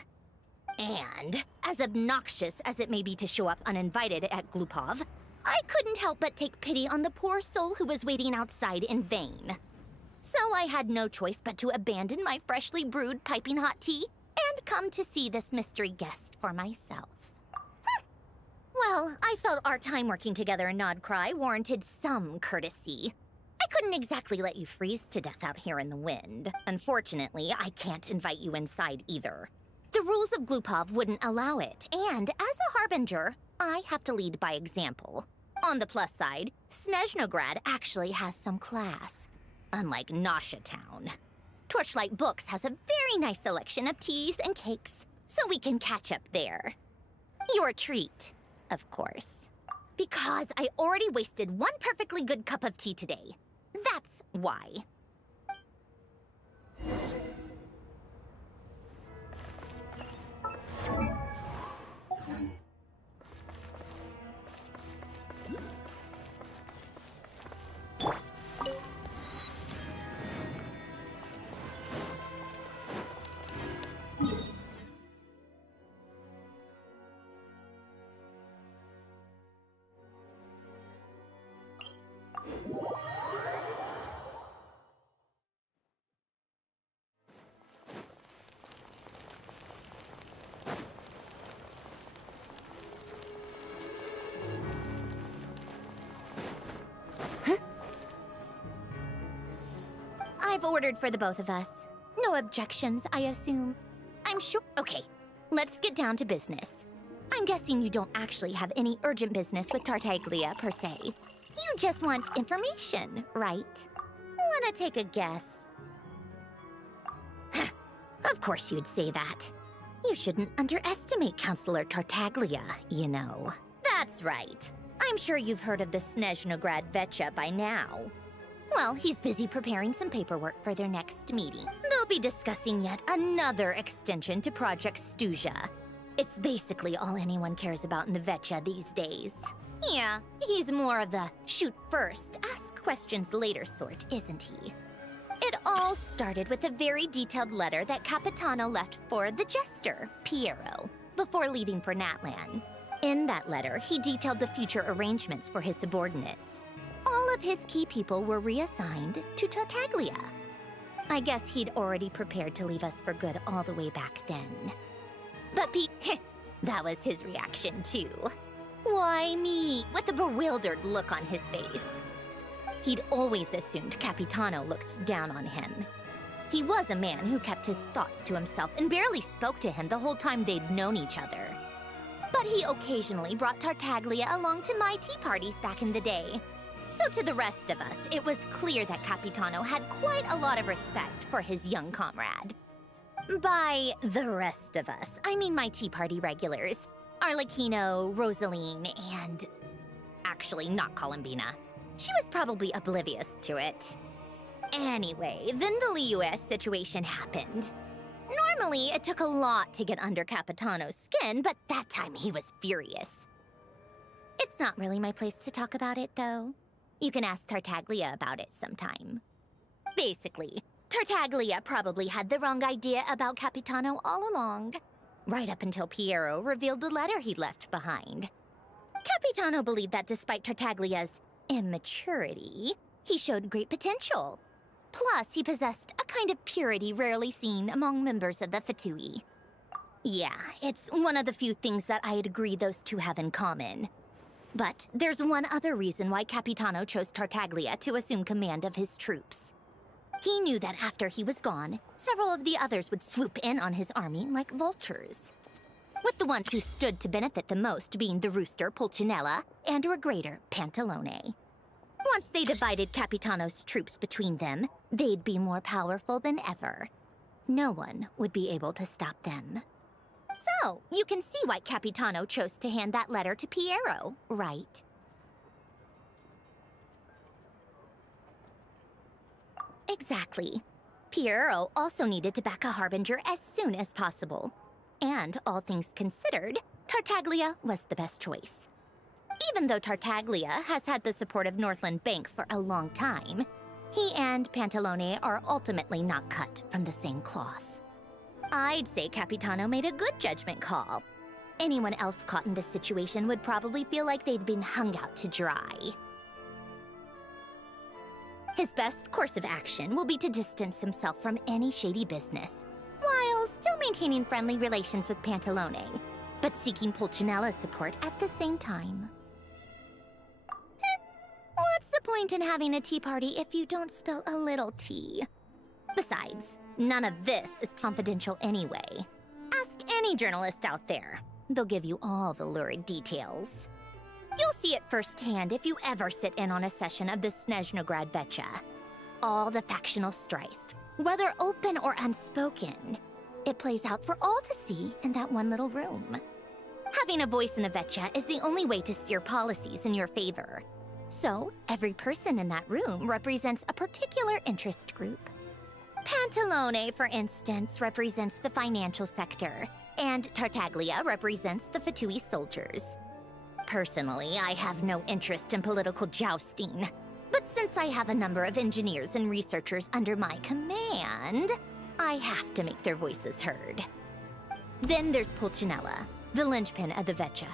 And, as obnoxious as it may be to show up uninvited at Gloopov, I couldn't help but take pity on the poor soul who was waiting outside in vain. So I had no choice but to abandon my freshly brewed piping hot tea and come to see this mystery guest for myself. Well, I felt our time working together in Nodcry warranted some courtesy. I couldn't exactly let you freeze to death out here in the wind. Unfortunately, I can't invite you inside either. The rules of Gloopov wouldn't allow it, and as a harbinger, I have to lead by example. On the plus side, Snezhnograd actually has some class. Unlike Nosha Town. Torchlight Books has a very nice selection of teas and cakes, so we can catch up there. Your treat, of course. Because I already wasted one perfectly good cup of tea today. That's why. I've ordered for the both of us. No objections, I assume. I'm sure. Okay, let's get down to business. I'm guessing you don't actually have any urgent business with Tartaglia, per se. You just want information, right? Wanna take a guess? Of course you'd say that. You shouldn't underestimate Counselor Tartaglia, you know. That's right. I'm sure you've heard of the Snezhnograd Vetcha by now. Well, he's busy preparing some paperwork for their next meeting. They'll be discussing yet another extension to Project Stuzha. It's basically all anyone cares about in the Vetcha these days. Yeah, he's more of the shoot first, ask questions later sort, isn't he? It all started with a very detailed letter that Capitano left for the jester, Piero, before leaving for Natlan. In that letter, he detailed the future arrangements for his subordinates. All of his key people were reassigned to Tartaglia. I guess he'd already prepared to leave us for good all the way back then. But that was his reaction too. Why me? With a bewildered look on his face. He'd always assumed Capitano looked down on him. He was a man who kept his thoughts to himself and barely spoke to him the whole time they'd known each other. But he occasionally brought Tartaglia along to my tea parties back in the day. So to the rest of us, it was clear that Capitano had quite a lot of respect for his young comrade. By the rest of us, I mean my tea party regulars. Arlecchino, Rosaline, and... actually, not Columbina. She was probably oblivious to it. Anyway, then the Liu-S situation happened. Normally, it took a lot to get under Capitano's skin, but that time he was furious. It's not really my place to talk about it, though. You can ask Tartaglia about it sometime. Basically, Tartaglia probably had the wrong idea about Capitano all along. Right up until Piero revealed the letter he'd left behind. Capitano believed that despite Tartaglia's immaturity, He showed great potential. Plus, he possessed a kind of purity rarely seen among members of the Fatui. Yeah, it's one of the few things that I'd agree those two have in common. But there's one other reason why Capitano chose Tartaglia to assume command of his troops. He knew that after he was gone, several of the others would swoop in on his army like vultures. With the ones who stood to benefit the most being the rooster Pulcinella and Regrator Pantalone. Once they divided Capitano's troops between them, they'd be more powerful than ever. No one would be able to stop them. So, you can see why Capitano chose to hand that letter to Piero, right? Exactly. Piero also needed to back a harbinger as soon as possible. And, all things considered, Tartaglia was the best choice. Even though Tartaglia has had the support of Northland Bank for a long time, he and Pantalone are ultimately not cut from the same cloth. I'd say Capitano made a good judgment call. Anyone else caught in this situation would probably feel like they'd been hung out to dry. His best course of action will be to distance himself from any shady business, while still maintaining friendly relations with Pantalone, but seeking Pulcinella's support at the same time. What's the point in having a tea party if you don't spill a little tea? Besides, none of this is confidential anyway. Ask any journalist out there. They'll give you all the lurid details. You'll see it firsthand if you ever sit in on a session of the Snezhnaya. All the factional strife, whether open or unspoken, it plays out for all to see in that one little room. Having a voice in the Vecha is the only way to steer policies in your favor. So, every person in that room represents a particular interest group. Pantalone, for instance, represents the financial sector, and Tartaglia represents the Fatui soldiers. Personally, I have no interest in political jousting, but since I have a number of engineers and researchers under my command, I have to make their voices heard. Then there's Pulcinella, the linchpin of the Vecha.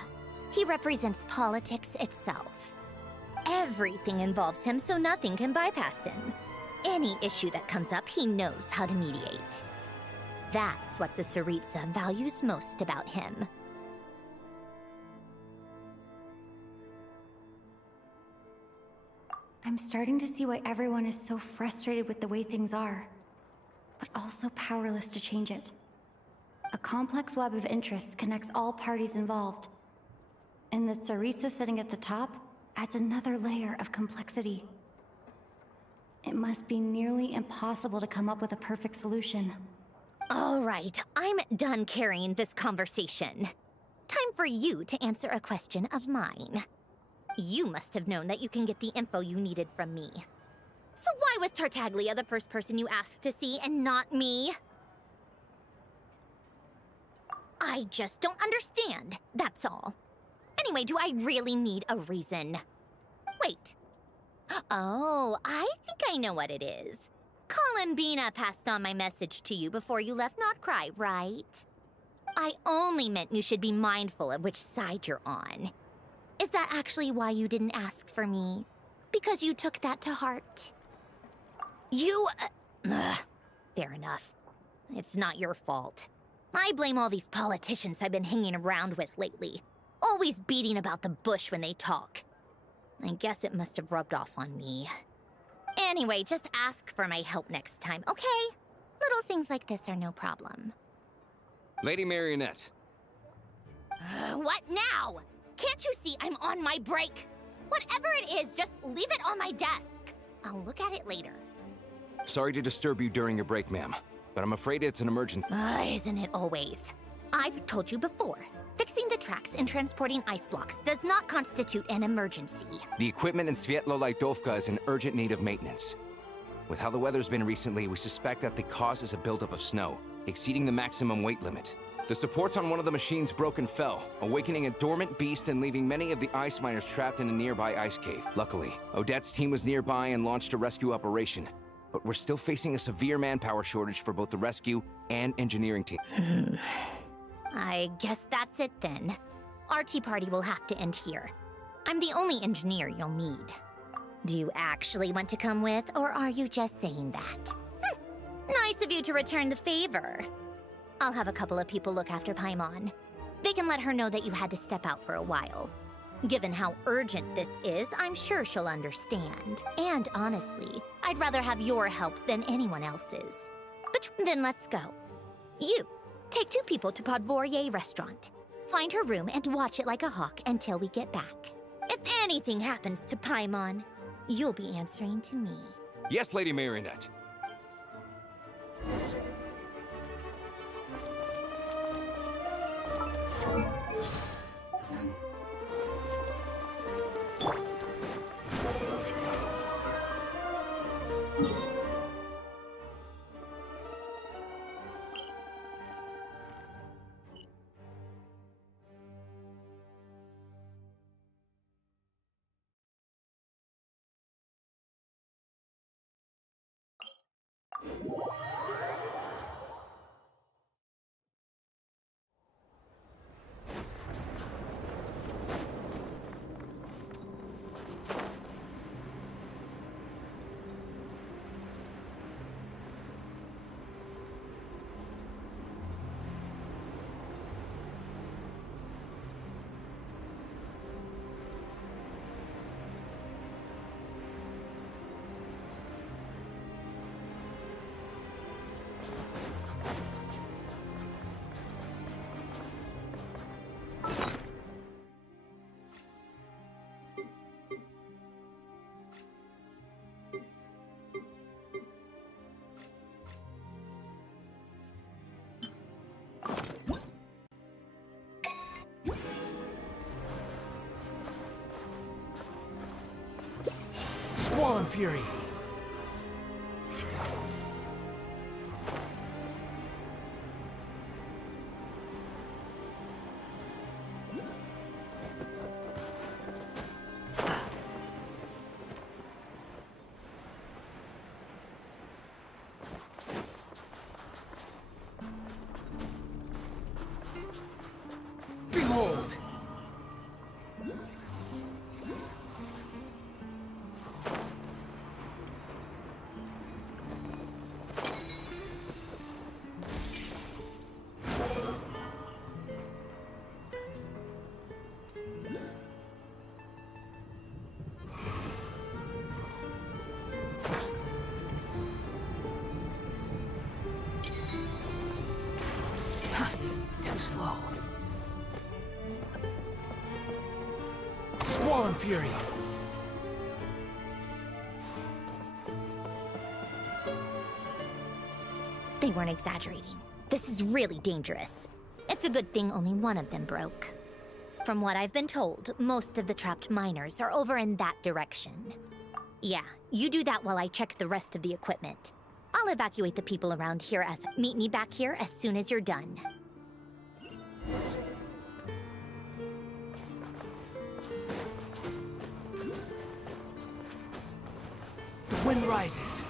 He represents politics itself. Everything involves him, so nothing can bypass him. Any issue that comes up, he knows how to mediate. That's what the Tsaritsa values most about him. I'm starting to see why everyone is so frustrated with the way things are, but also powerless to change it. A complex web of interests connects all parties involved, and the Tsaritsa sitting at the top adds another layer of complexity. It must be nearly impossible to come up with a perfect solution. All right, I'm done carrying this conversation. Time for you to answer a question of mine. You must have known that you can get the info you needed from me. So why was Tartaglia the first person you asked to see and not me? I just don't understand, that's all. Anyway, do I really need a reason? Wait. Oh, I think I know what it is. Columbina passed on my message to you before you left Notcry, right? I only meant you should be mindful of which side you're on. Is that actually why you didn't ask for me? Because you took that to heart? You... fair enough. It's not your fault. I blame all these politicians I've been hanging around with lately. Always beating about the bush when they talk. I guess it must have rubbed off on me. Anyway, just ask for my help next time, okay? Little things like this are no problem. Lady Marionette. What now? Can't you see I'm on my break? Whatever it is, just leave it on my desk. I'll look at it later. Sorry to disturb you during your break, ma'am, but I'm afraid it's an emergency. Isn't it always? I've told you before. Fixing the tracks and transporting ice blocks does not constitute an emergency. The equipment in Svietlo-Lidovka is in urgent need of maintenance. With how the weather's been recently, we suspect that the cause is a buildup of snow, exceeding the maximum weight limit. The supports on one of the machines broke and fell, awakening a dormant beast and leaving many of the ice miners trapped in a nearby ice cave. Luckily, Odette's team was nearby and launched a rescue operation. But we're still facing a severe manpower shortage for both the rescue and engineering team. I guess that's it then. Our tea party will have to end here. I'm the only engineer you'll need. Do you actually want to come with, or are you just saying that? Nice of you to return the favor. I'll have a couple of people look after Paimon. They can let her know that you had to step out for a while. Given how urgent this is, I'm sure she'll understand. And honestly, I'd rather have your help than anyone else's. But then let's go. You, take 2 people to Podvorier restaurant. Find her room and watch it like a hawk until we get back. If anything happens to Paimon, you'll be answering to me. Yes, Lady Marionette. Squall and Fury. Behold! Too slow. Squall and Fury. They weren't exaggerating. This is really dangerous. It's a good thing only one of them broke. From what I've been told, most of the trapped miners are over in that direction. Yeah, you do that while I check the rest of the equipment. I'll evacuate the people around here as meet me back here as soon as you're done. The wind rises.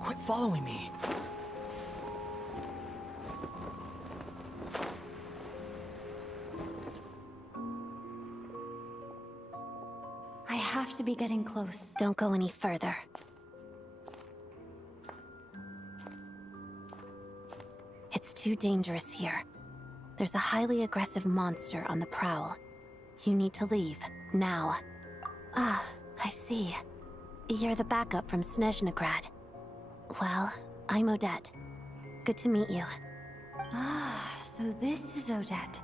Quit following me. I have to be getting close. Don't go any further. It's too dangerous here. There's a highly aggressive monster on the prowl. You need to leave, now. Ah, I see. You're the backup from Snezhnaya. Well, I'm Odette. Good to meet you. Ah, so this is Odette.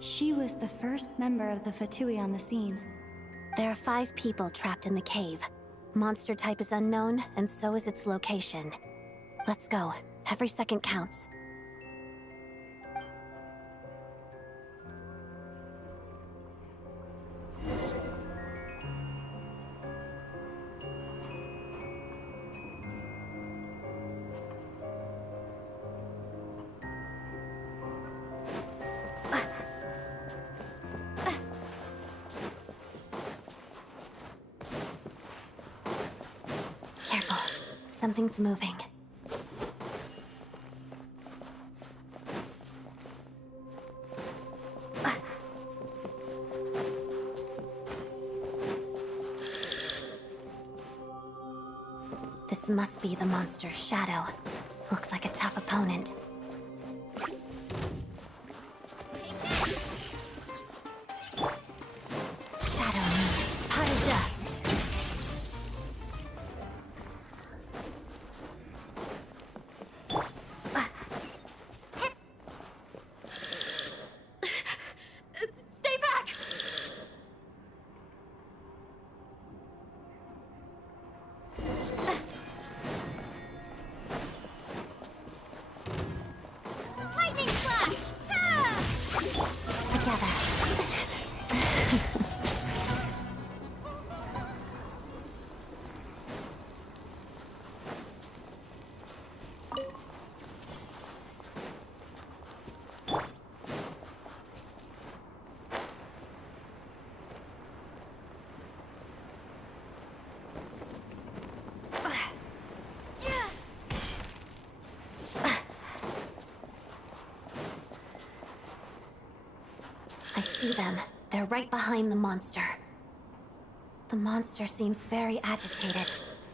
She was the first member of the Fatui on the scene. There are 5 people trapped in the cave. Monster type is unknown, and so is its location. Let's go. Every second counts. Careful. Something's moving. This must be the monster's shadow. Looks like a tough opponent. Shadow me. Pot of death. Stay back! Lightning flash! Ah! Together. I see them. They're right behind the monster. The monster seems very agitated.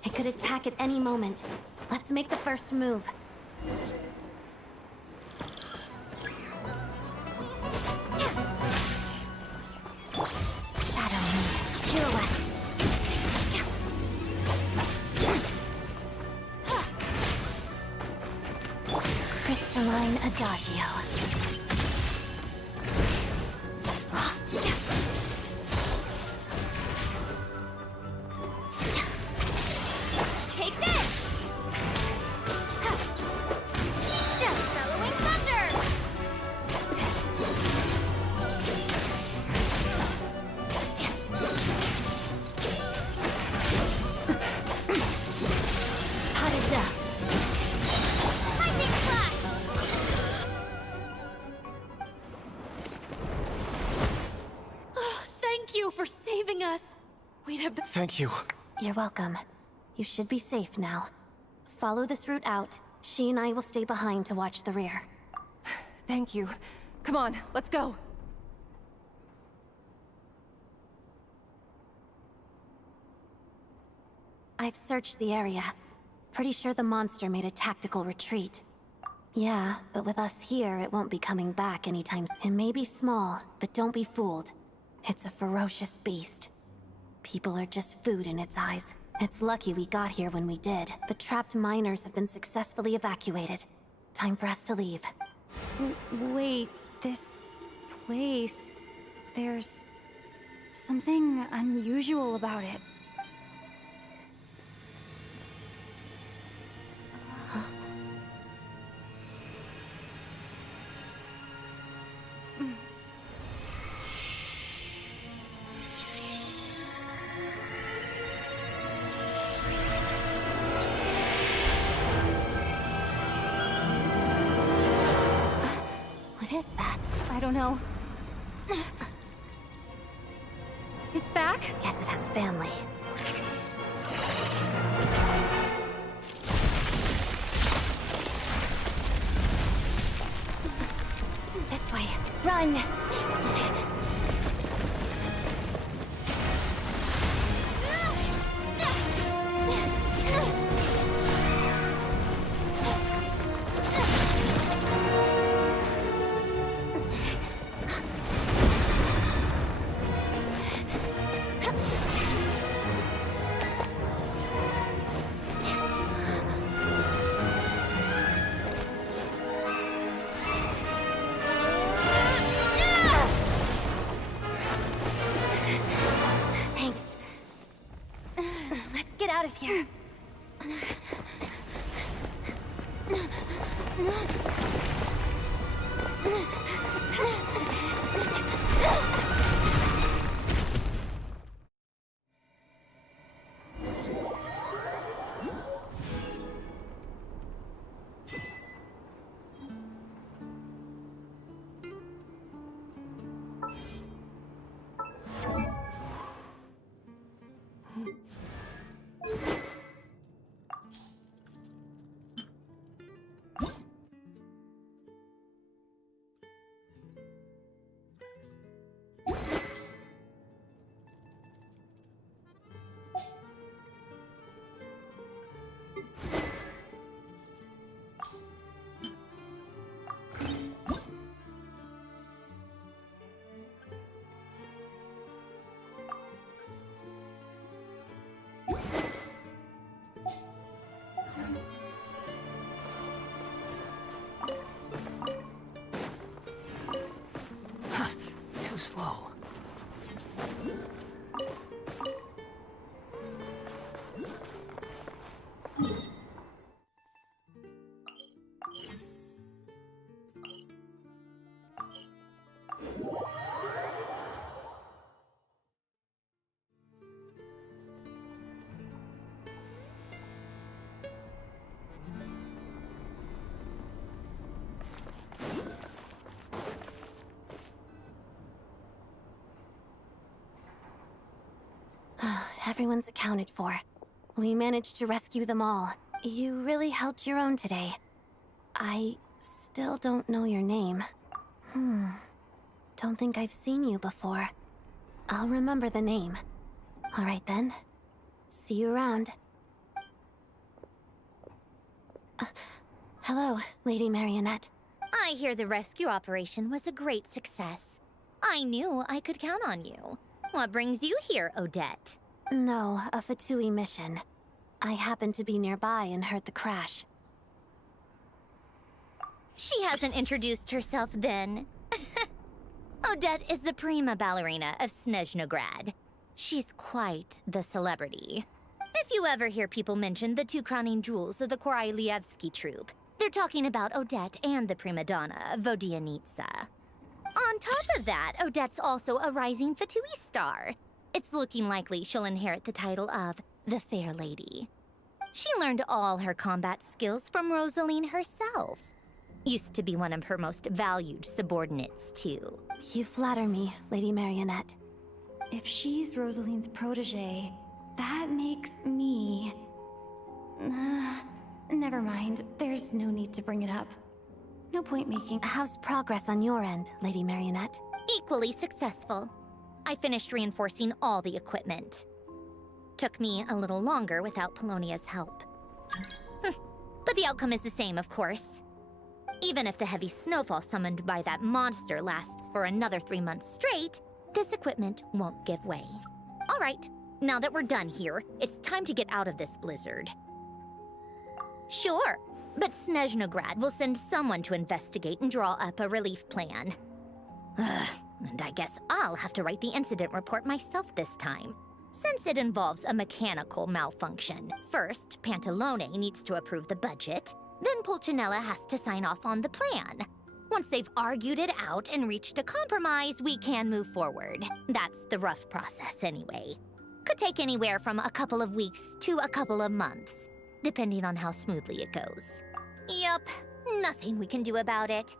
It could attack at any moment. Let's make the first move. Shadow me. Pirouette. Crystalline Adagio. Take this! Just bellowing thunder! Pot of death. Lightning flash! Thank you for saving us. We'd have been— Thank you. You're welcome. You should be safe now. Follow this route out. She and I will stay behind to watch the rear. Thank you. Come on, let's go. I've searched the area. Pretty sure the monster made a tactical retreat. Yeah, but with us here, it won't be coming back anytime. It may be small, but don't be fooled. It's a ferocious beast. People are just food in its eyes. It's lucky we got here when we did. The trapped miners have been successfully evacuated. Time for us to leave. Wait, this place... There's something unusual about it. What is that? I don't know. It's back? Guess it has family. This way. Run! Thanks. Let's get out of here. Too slow. Everyone's accounted for. We managed to rescue them all. You really held your own today. I still don't know your name. Don't think I've seen you before. I'll remember the name. All right then. See you around. Hello, Lady Marionette. I hear the rescue operation was a great success. I knew I could count on you. What brings you here, Odette? No, a Fatui mission. I happened to be nearby and heard the crash. She hasn't introduced herself then. Odette is the prima ballerina of Snezhnaya. She's quite the celebrity. If you ever hear people mention the two crowning jewels of the Korolievsky troupe, they're talking about Odette and the prima donna, Vodianitsa. On top of that, Odette's also a rising Fatui star. It's looking likely she'll inherit the title of the Fair Lady. She learned all her combat skills from Rosaline herself. Used to be one of her most valued subordinates, too. You flatter me, Lady Marionette. If she's Rosaline's protege, that makes me... never mind. There's no need to bring it up. No point making... How's progress on your end, Lady Marionette? Equally successful. I finished reinforcing all the equipment. Took me a little longer without Polonia's help. But the outcome is the same, of course. Even if the heavy snowfall summoned by that monster lasts for another 3 months straight, this equipment won't give way. All right, now that we're done here, it's time to get out of this blizzard. Sure, but Snezhnaya will send someone to investigate and draw up a relief plan. And I guess I'll have to write the incident report myself this time, since it involves a mechanical malfunction. First, Pantalone needs to approve the budget, then Pulcinella has to sign off on the plan. Once they've argued it out and reached a compromise, we can move forward. That's the rough process anyway. Could take anywhere from a couple of weeks to a couple of months, depending on how smoothly it goes. Yup, nothing we can do about it.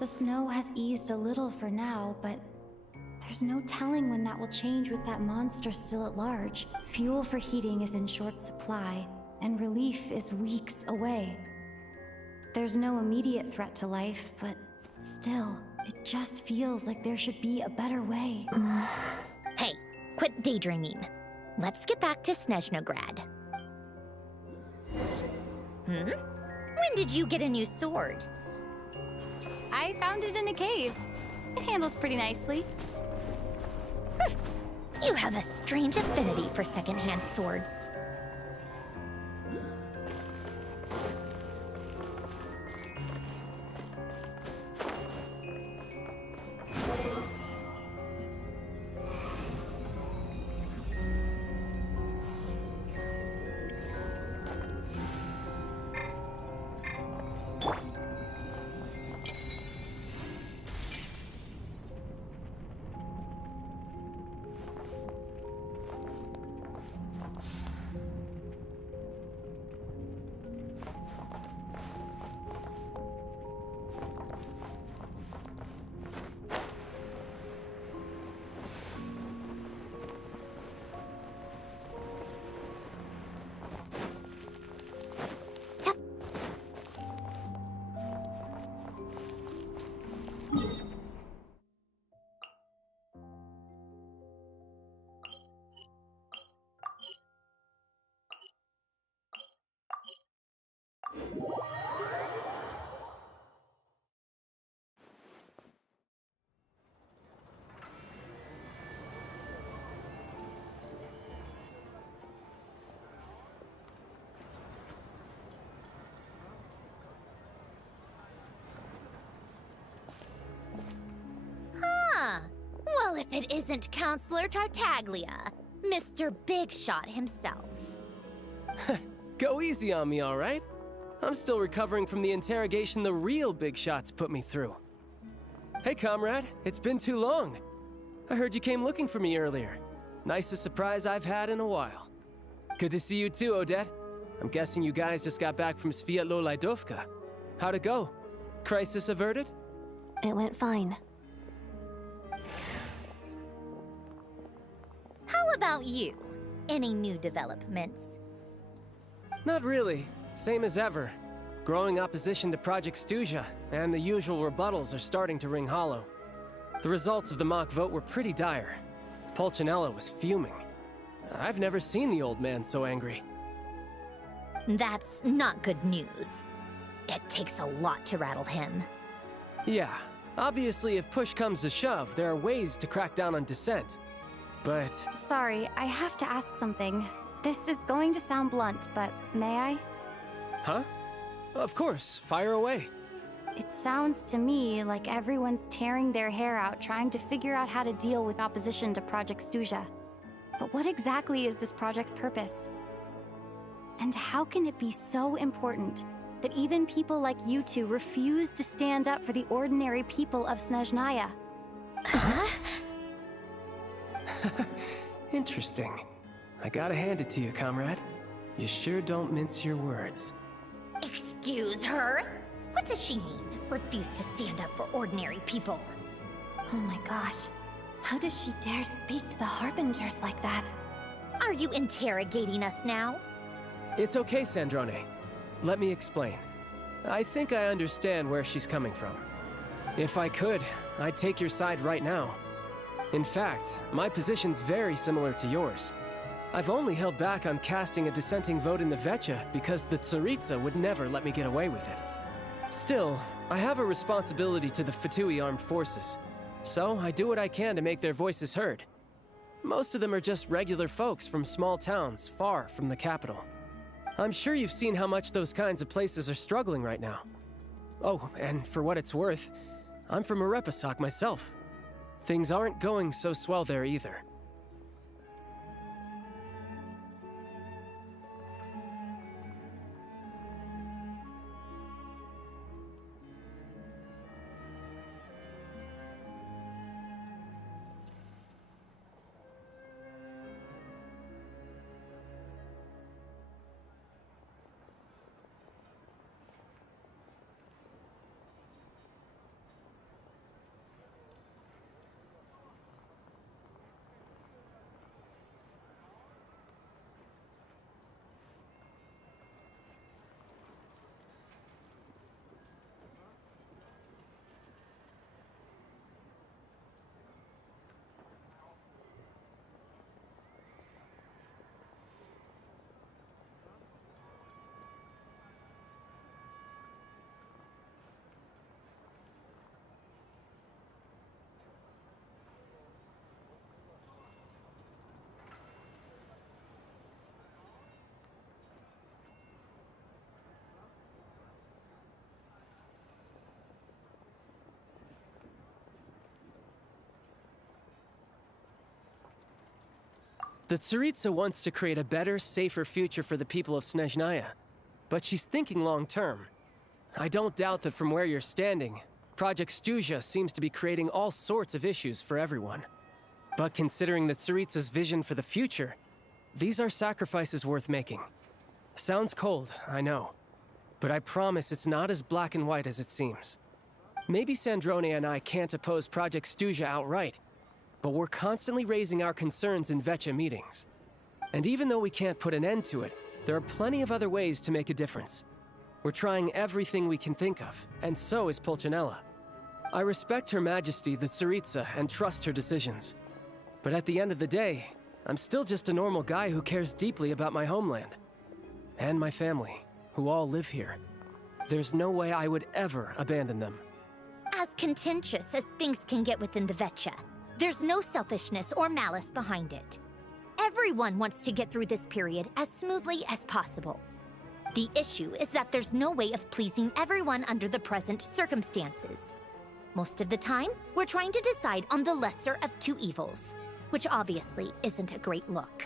The snow has eased a little for now, but There's no telling when that will change with that monster still at large. Fuel for heating is in short supply, and relief is weeks away. There's no immediate threat to life, but still, it just feels like there should be a better way. Hey, quit daydreaming. Let's get back to Snezhnograd. When did you get a new sword? I found it in a cave. It handles pretty nicely. You have a strange affinity for secondhand swords. Well, if it isn't Counselor Tartaglia, Mr. Big Shot himself. Go easy on me, all right? I'm still recovering from the interrogation the real Big Shots put me through. Hey, comrade, it's been too long. I heard you came looking for me earlier. Nicest surprise I've had in a while. Good to see you too, Odette. I'm guessing you guys just got back from Sviatlo-Laidovka. How'd it go? Crisis averted? It went fine. How about you? Any new developments? Not really. Same as ever. Growing opposition to Project Stuzha, and the usual rebuttals are starting to ring hollow. The results of the mock vote were pretty dire. Pulcinella was fuming. I've never seen the old man so angry. That's not good news. It takes a lot to rattle him. Yeah, obviously if push comes to shove, there are ways to crack down on dissent. But... Sorry, I have to ask something. This is going to sound blunt, but may I? Huh? Of course, fire away. It sounds to me like everyone's tearing their hair out trying to figure out how to deal with opposition to Project Stuzha. But what exactly is this project's purpose? And how can it be so important that even people like you two refuse to stand up for the ordinary people of Snezhnaya? Interesting. I gotta hand it to you, comrade. You sure don't mince your words. Excuse her? What does she mean? Refuse to stand up for ordinary people? Oh my gosh. How does she dare speak to the Harbingers like that? Are you interrogating us now? It's okay, Sandrone. Let me explain. I think I understand where she's coming from. If I could, I'd take your side right now. In fact, my position's very similar to yours. I've only held back on casting a dissenting vote in the Vecha because the Tsaritsa would never let me get away with it. Still, I have a responsibility to the Fatui armed forces, so I do what I can to make their voices heard. Most of them are just regular folks from small towns far from the capital. I'm sure you've seen how much those kinds of places are struggling right now. Oh, and for what it's worth, I'm from Arepasak myself. Things aren't going so swell there either. The Tsaritsa wants to create a better, safer future for the people of Snezhnaya, but she's thinking long-term. I don't doubt that from where you're standing, Project Stuzha seems to be creating all sorts of issues for everyone. But considering the Tsaritsa's vision for the future, these are sacrifices worth making. Sounds cold, I know. But I promise it's not as black and white as it seems. Maybe Snezhnaya and I can't oppose Project Stuzha outright, but we're constantly raising our concerns in Vetcha meetings. And even though we can't put an end to it, there are plenty of other ways to make a difference. We're trying everything we can think of, and so is Pulcinella. I respect Her Majesty, the Tsaritsa, and trust her decisions. But at the end of the day, I'm still just a normal guy who cares deeply about my homeland. And my family, who all live here. There's no way I would ever abandon them. As contentious as things can get within the Vetcha, there's no selfishness or malice behind it. Everyone wants to get through this period as smoothly as possible. The issue is that there's no way of pleasing everyone under the present circumstances. Most of the time, we're trying to decide on the lesser of two evils, which obviously isn't a great look.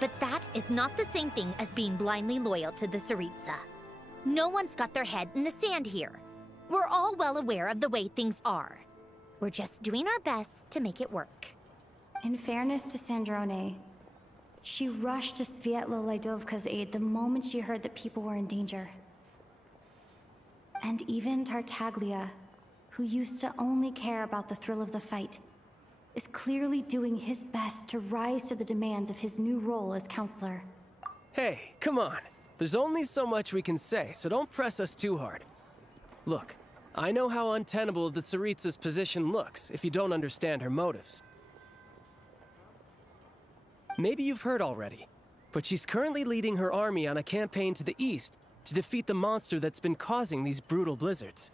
But that is not the same thing as being blindly loyal to the Tsaritsa. No one's got their head in the sand here. We're all well aware of the way things are. We're just doing our best to make it work. In fairness to Sandrone, she rushed to Svietlo Laidovka's aid the moment she heard that people were in danger. And even Tartaglia, who used to only care about the thrill of the fight, is clearly doing his best to rise to the demands of his new role as counselor. Hey, come on. There's only so much we can say, so don't press us too hard. Look, I know how untenable the Tsaritsa's position looks if you don't understand her motives. Maybe you've heard already, but she's currently leading her army on a campaign to the east to defeat the monster that's been causing these brutal blizzards.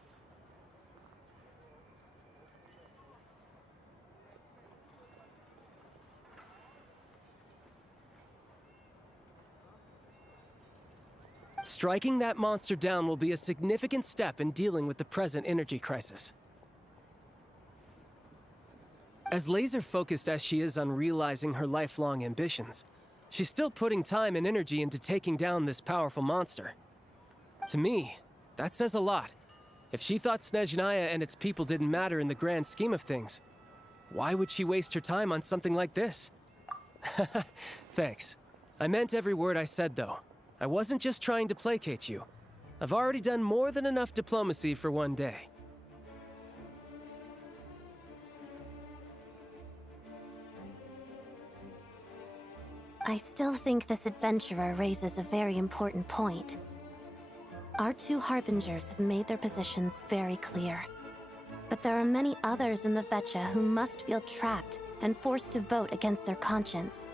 Striking that monster down will be a significant step in dealing with the present energy crisis. As laser-focused as she is on realizing her lifelong ambitions, she's still putting time and energy into taking down this powerful monster. To me, that says a lot. If she thought Snezhnaya and its people didn't matter in the grand scheme of things, why would she waste her time on something like this? Thanks. I meant every word I said, though. I wasn't just trying to placate you. I've already done more than enough diplomacy for one day. I still think this adventurer raises a very important point. Our two harbingers have made their positions very clear. But there are many others in the Vetcha who must feel trapped and forced to vote against their conscience.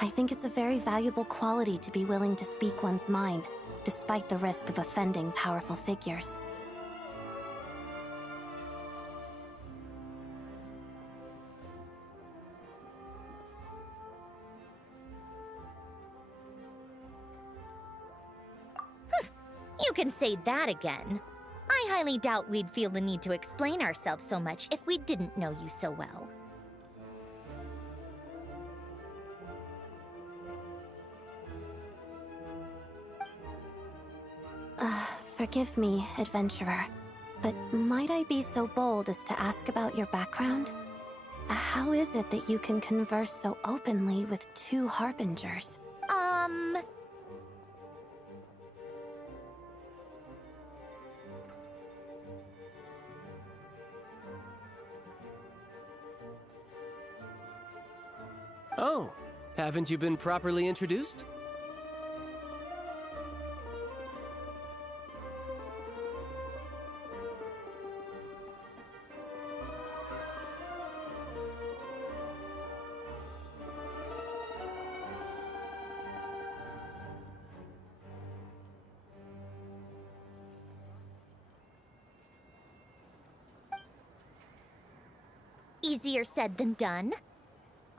I think it's a very valuable quality to be willing to speak one's mind, despite the risk of offending powerful figures. You can say that again. I highly doubt we'd feel the need to explain ourselves so much if we didn't know you so well. Forgive me, adventurer, but might I be so bold as to ask about your background? How is it that you can converse so openly with two harbingers? Oh, haven't you been properly introduced? Easier said than done.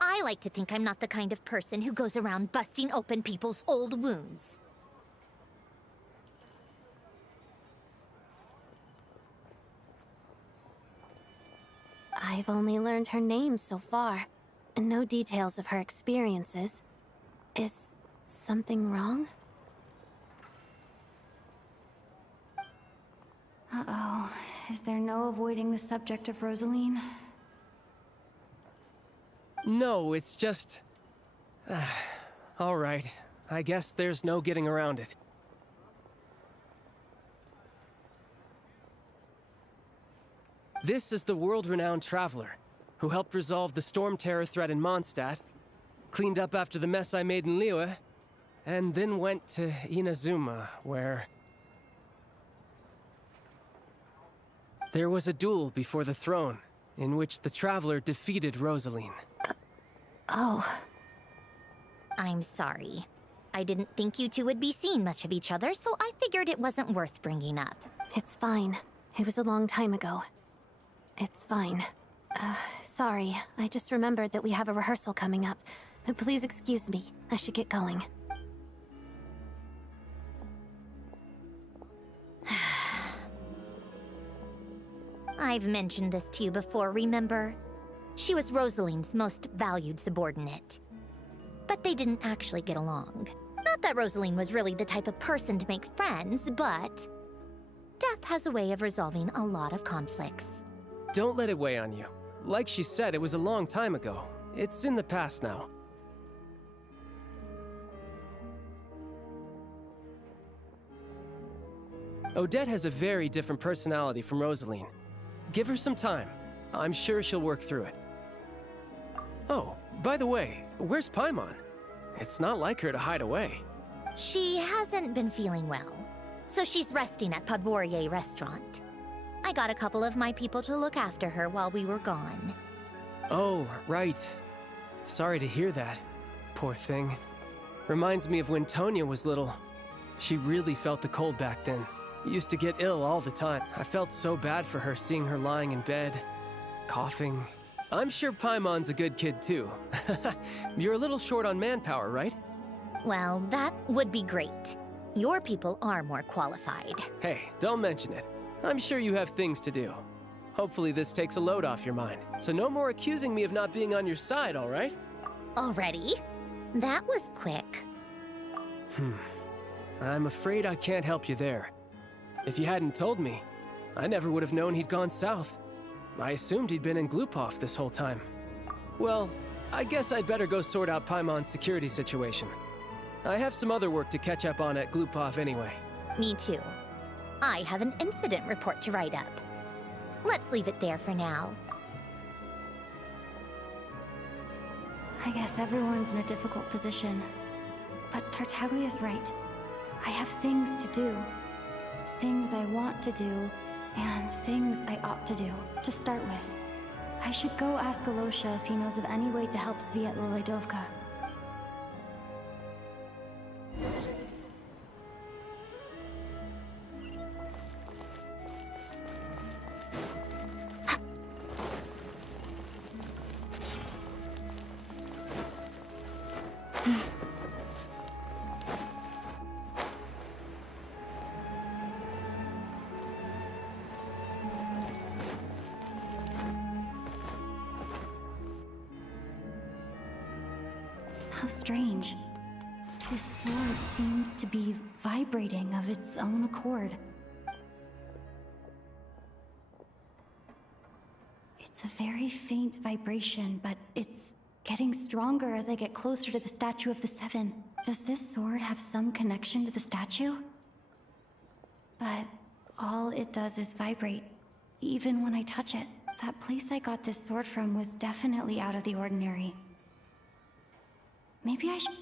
I like to think I'm not the kind of person who goes around busting open people's old wounds. I've only learned her name so far, and no details of her experiences. Is something wrong? Uh-oh. Is there no avoiding the subject of Rosaline? No, it's just... all right. I guess there's no getting around it. This is the world-renowned traveler, who helped resolve the storm terror threat in Mondstadt, cleaned up after the mess I made in Liyue, and then went to Inazuma, where... there was a duel before the throne, in which the traveler defeated Rosaline. Oh. I'm sorry. I didn't think you two would be seeing much of each other, so I figured it wasn't worth bringing up. It's fine. It was a long time ago. It's fine. Sorry. I just remembered that we have a rehearsal coming up. Please excuse me. I should get going. I've mentioned this to you before, remember? She was Rosaline's most valued subordinate. but they didn't actually get along. Not that Rosaline was really the type of person to make friends, but death has a way of resolving a lot of conflicts. Don't let it weigh on you. Like she said, it was a long time ago. It's in the past now. Odette has a very different personality from Rosaline. Give her some time. I'm sure she'll work through it. Oh, by the way, where's Paimon? It's not like her to hide away. She hasn't been feeling well, so she's resting at Podvorier restaurant. I got a couple of my people to look after her while we were gone. Oh, right. Sorry to hear that. Poor thing. Reminds me of when Tonya was little. She really felt the cold back then. Used to get ill all the time. I felt so bad for her seeing her lying in bed, coughing. I'm sure Paimon's a good kid too. You're a little short on manpower, right? Well, that would be great. Your people are more qualified. Hey, don't mention it. I'm sure you have things to do. Hopefully this takes a load off your mind. So no more accusing me of not being on your side, all right? Already? That was quick. I'm afraid I can't help you there. If you hadn't told me, I never would have known he'd gone south. I assumed he'd been in Gloopov this whole time. Well, I guess I'd better go sort out Paimon's security situation. I have some other work to catch up on at Gloopov anyway. Me too. I have an incident report to write up. Let's leave it there for now. I guess everyone's in a difficult position. But Tartaglia's right. I have things to do. Things I want to do, and things I ought to do. To start with, I should go ask Alosha if he knows of any way to help Sviatloledovka. How strange. This sword seems to be vibrating of its own accord. It's a very faint vibration, but it's getting stronger as I get closer to the Statue of the Seven. Does this sword have some connection to the statue? But all it does is vibrate, even when I touch it. That place I got this sword from was definitely out of the ordinary. Maybe I should...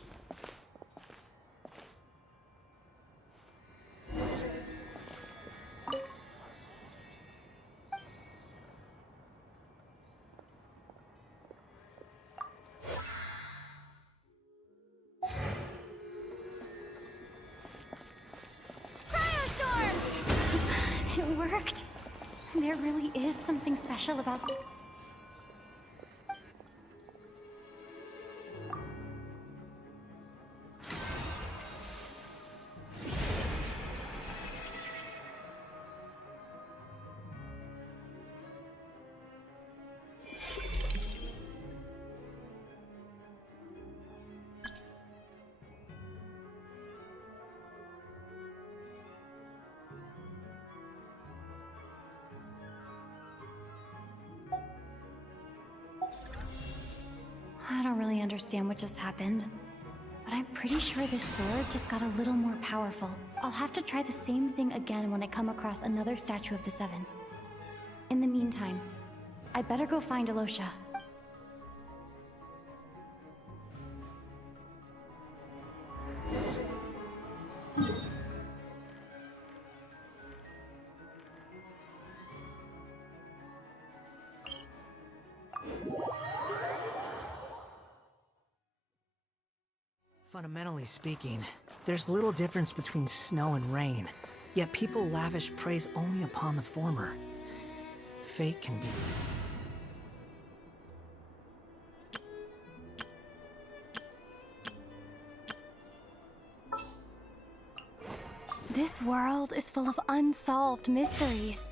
It worked! There really is something special about... I don't really understand what just happened, but I'm pretty sure this sword just got a little more powerful. I'll have to try the same thing again when I come across another Statue of the Seven. In the meantime, I better go find Alosha. Fundamentally speaking, there's little difference between snow and rain, yet people lavish praise only upon the former. Fate can be... This world is full of unsolved mysteries.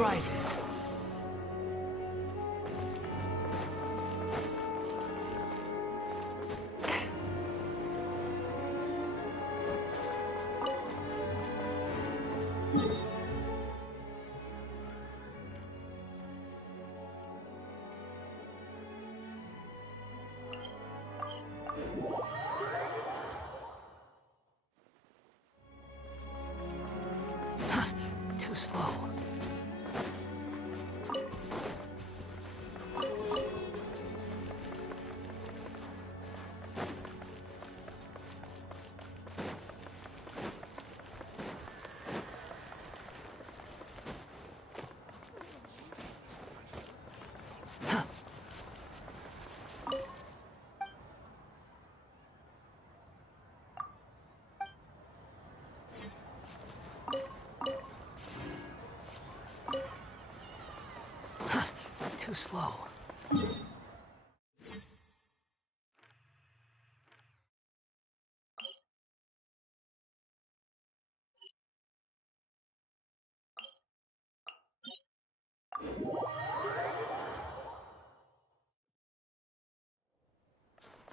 rises. Too slow. Too slow.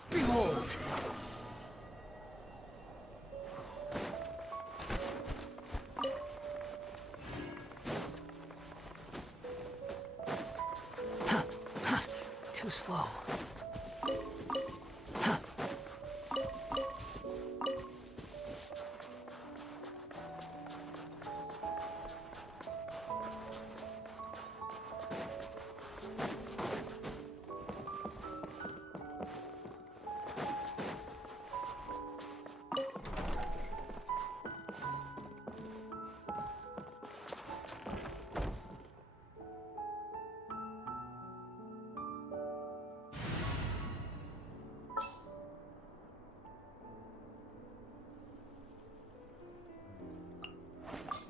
Behold! Too slow.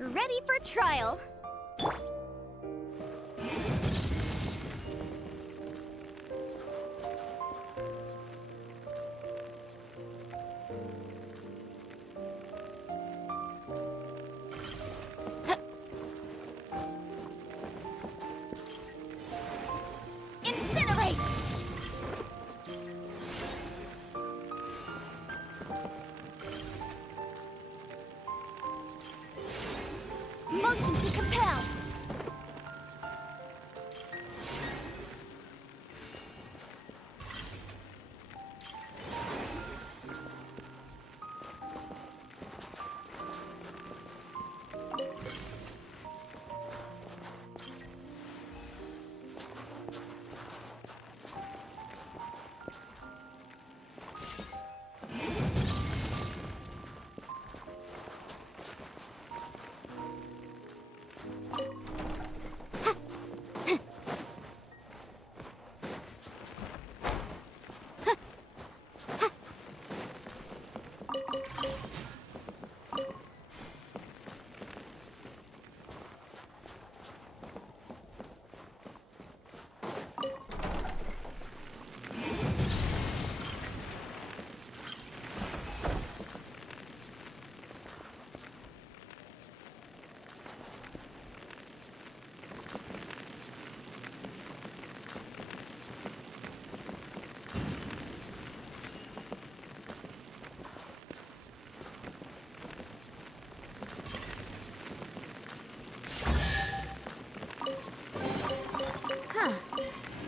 Ready for trial. Incinerate! Motion to compel!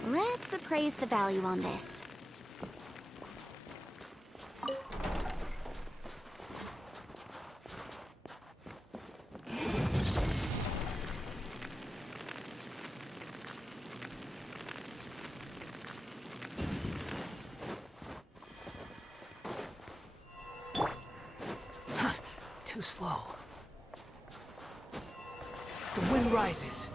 Let's appraise the value on this. Too slow. The wind rises.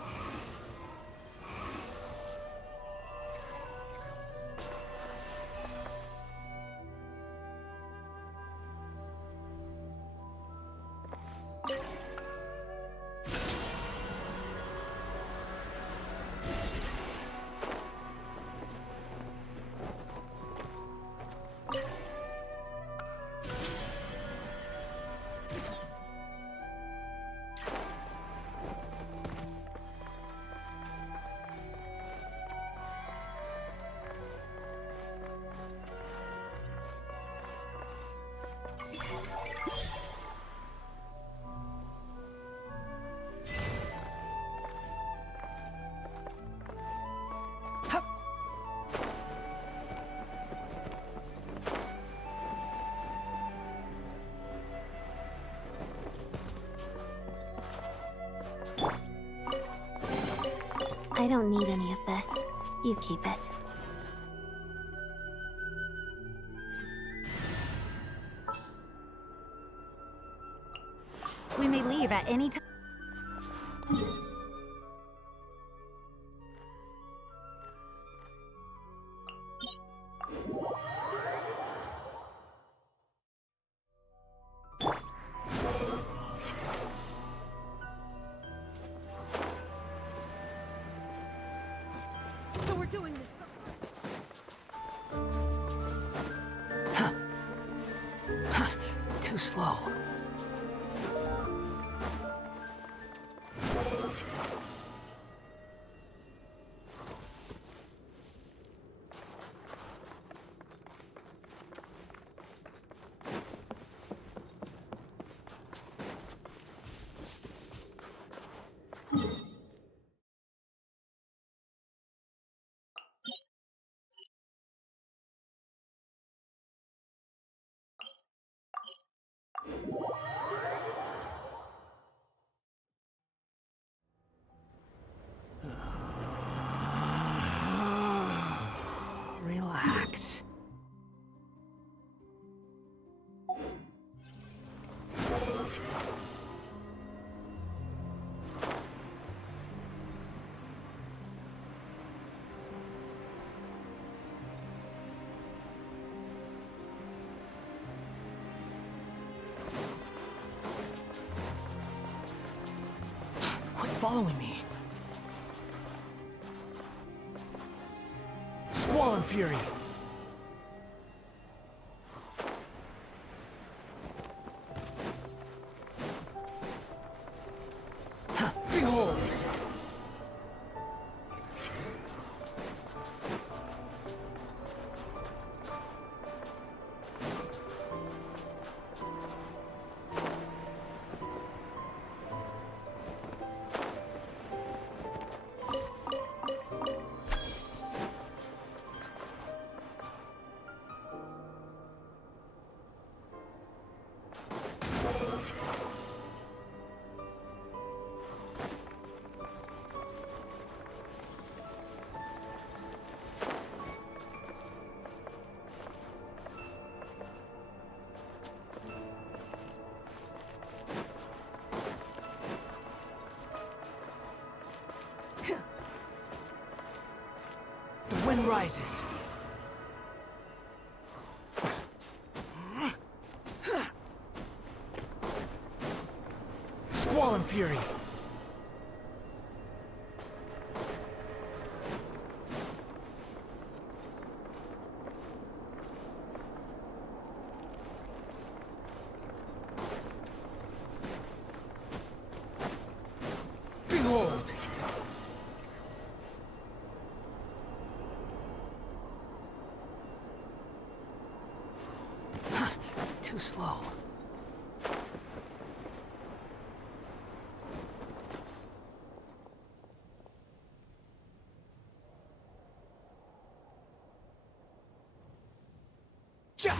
I don't need any of this. You keep it. We may leave at any time. So we're doing this. Too slow. Relax. Quit following me. Squall and Fury. Behold! The wind rises. Squall and Fury. Behold! Too slow. Jump!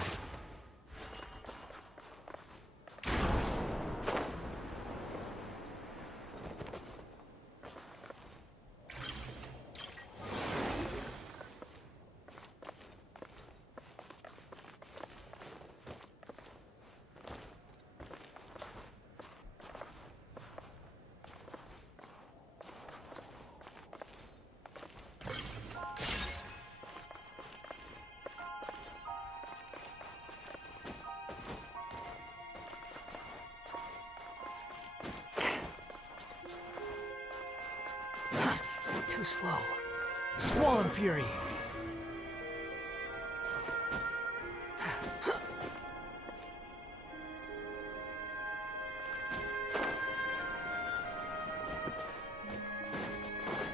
Too slow. Squall and Fury.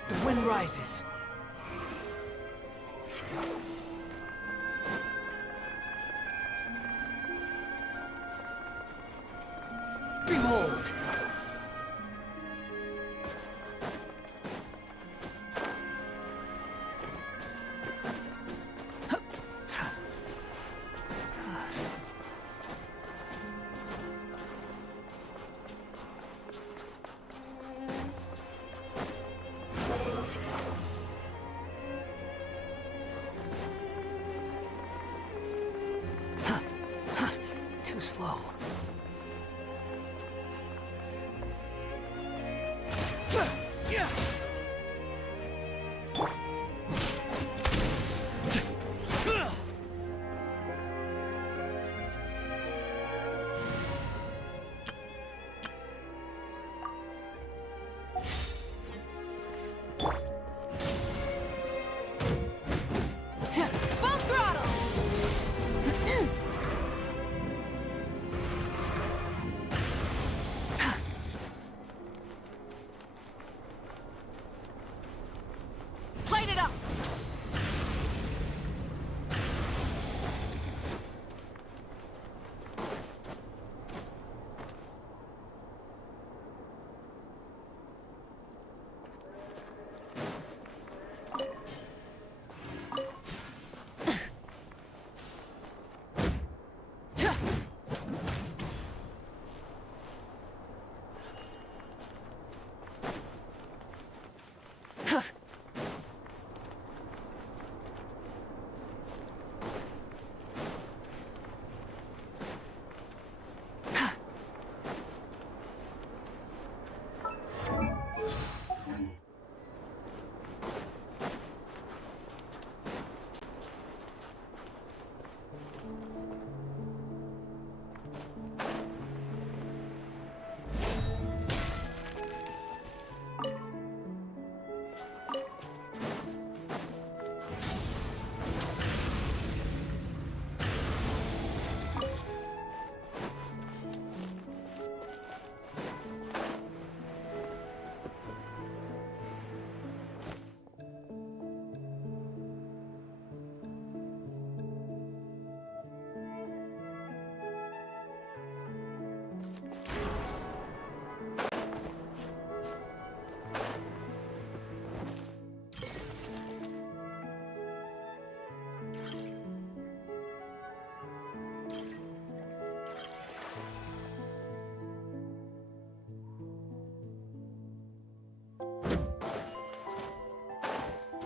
The wind rises. Behold!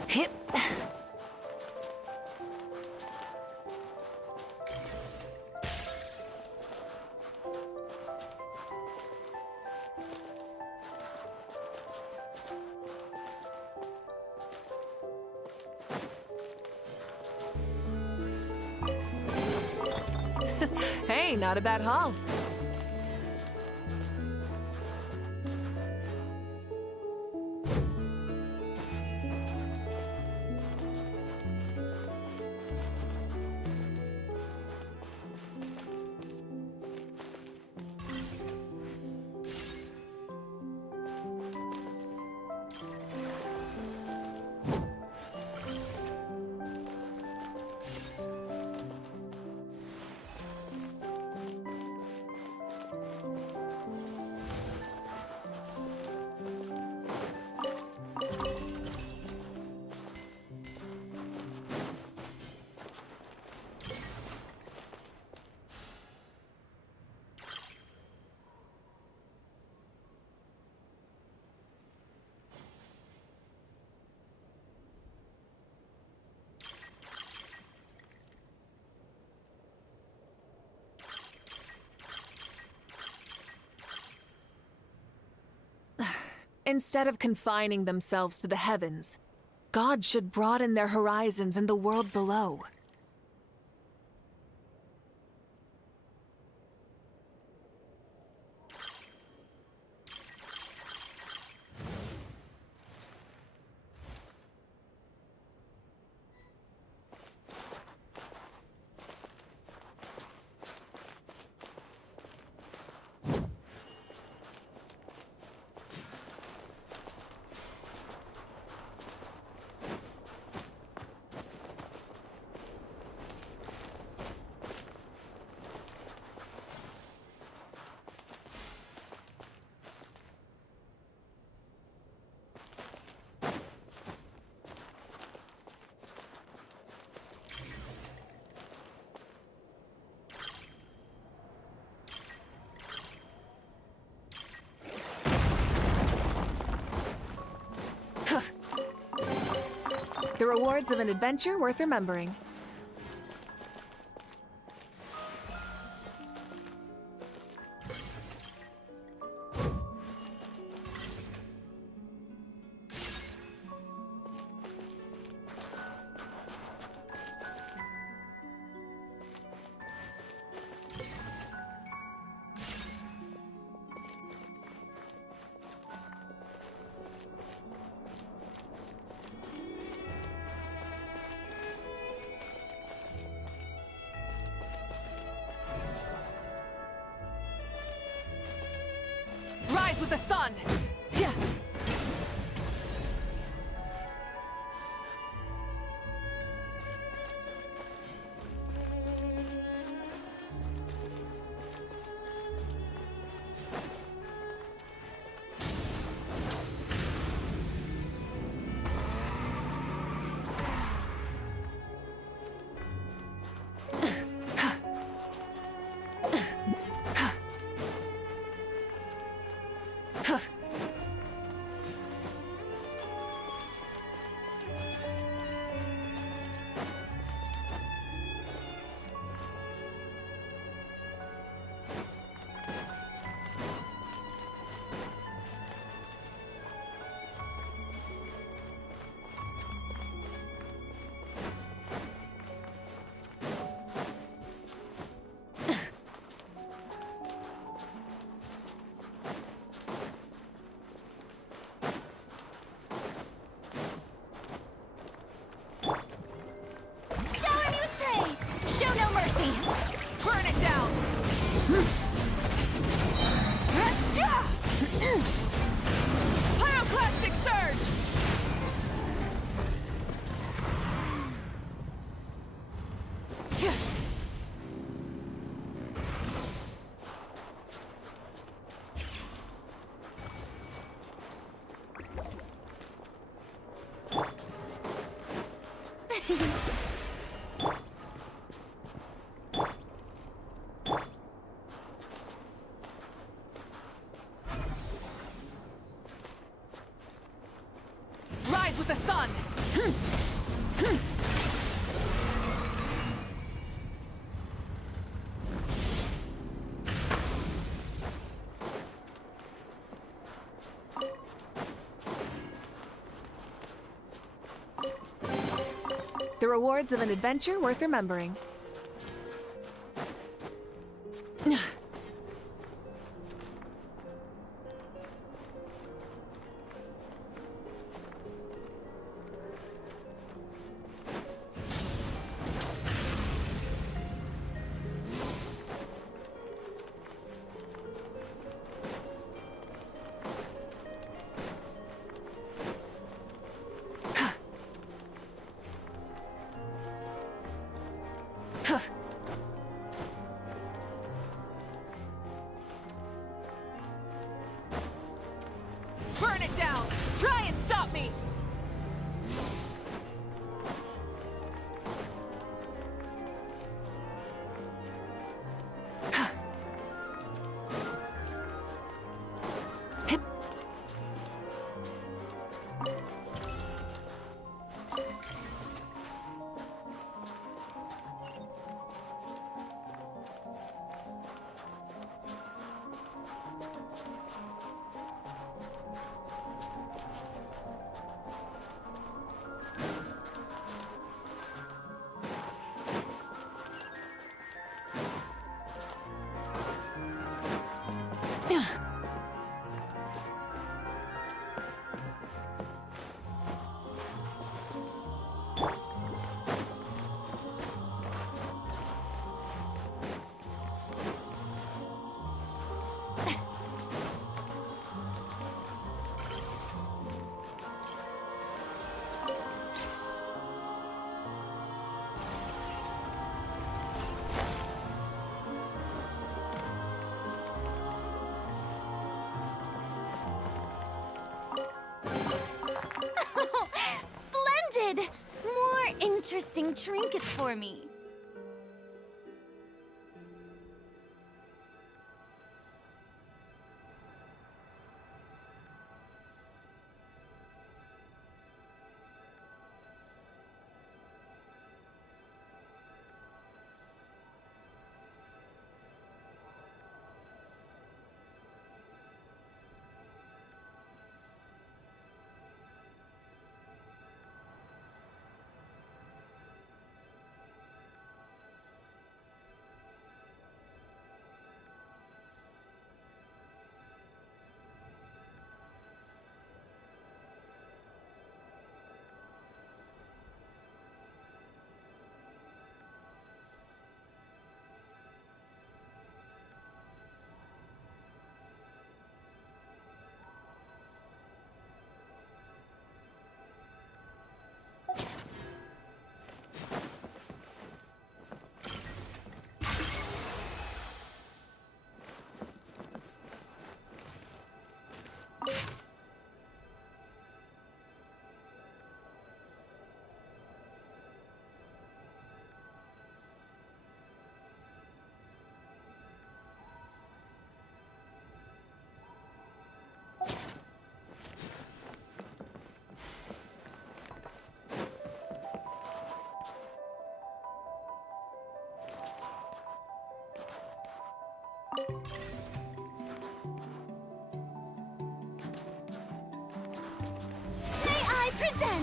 Hip. Hey, not a bad haul. Instead of confining themselves to the heavens, God should broaden their horizons in the world below. The rewards of an adventure worth remembering. Rise with the sun! Yeah. Show no mercy! Burn it down! Pyroclastic surge! Rise with the sun! The rewards of an adventure worth remembering. Burn it down! Try and stop me! Splendid! More interesting trinkets for me.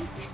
waypoint.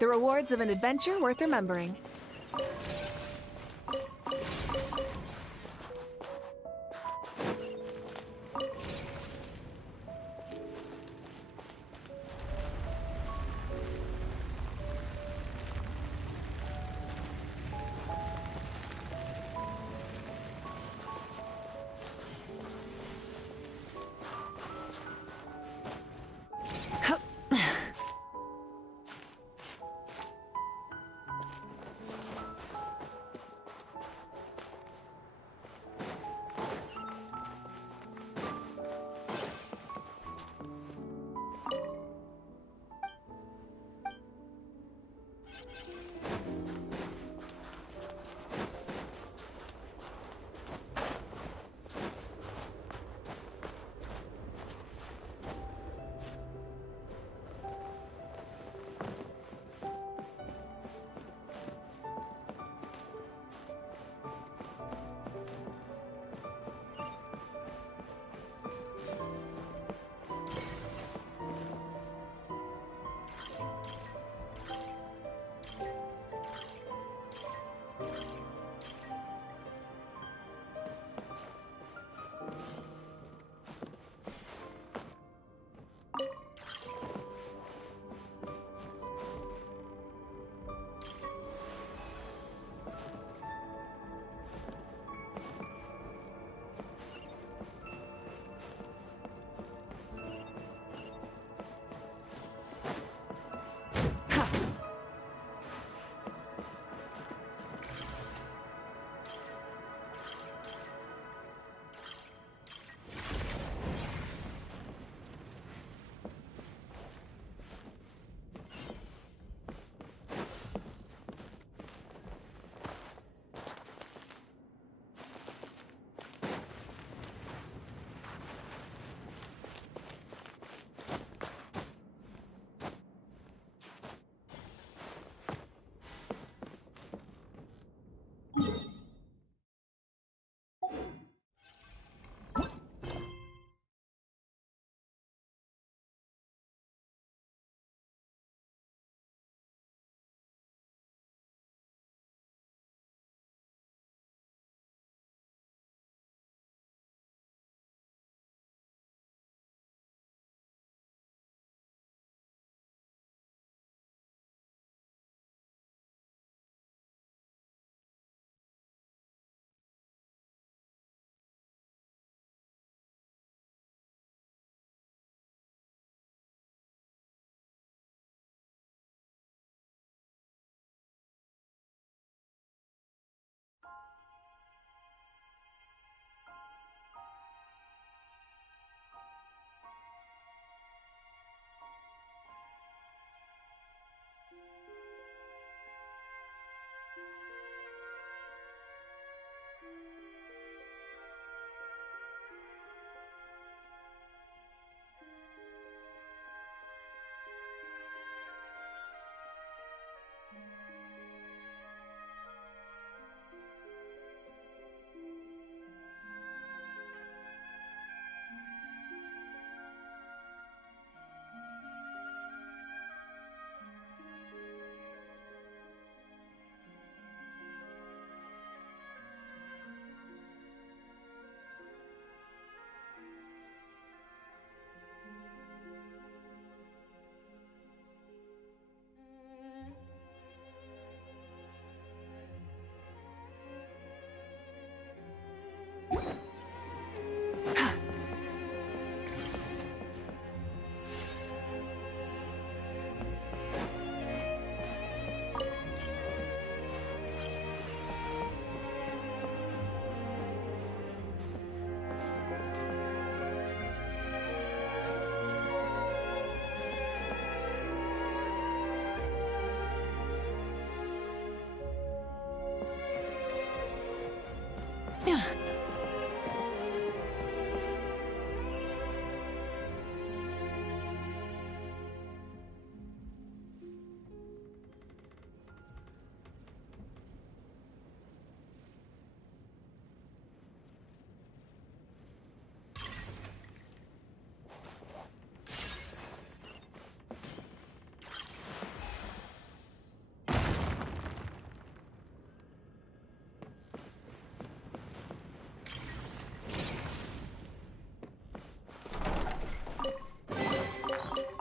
The rewards of an adventure worth remembering.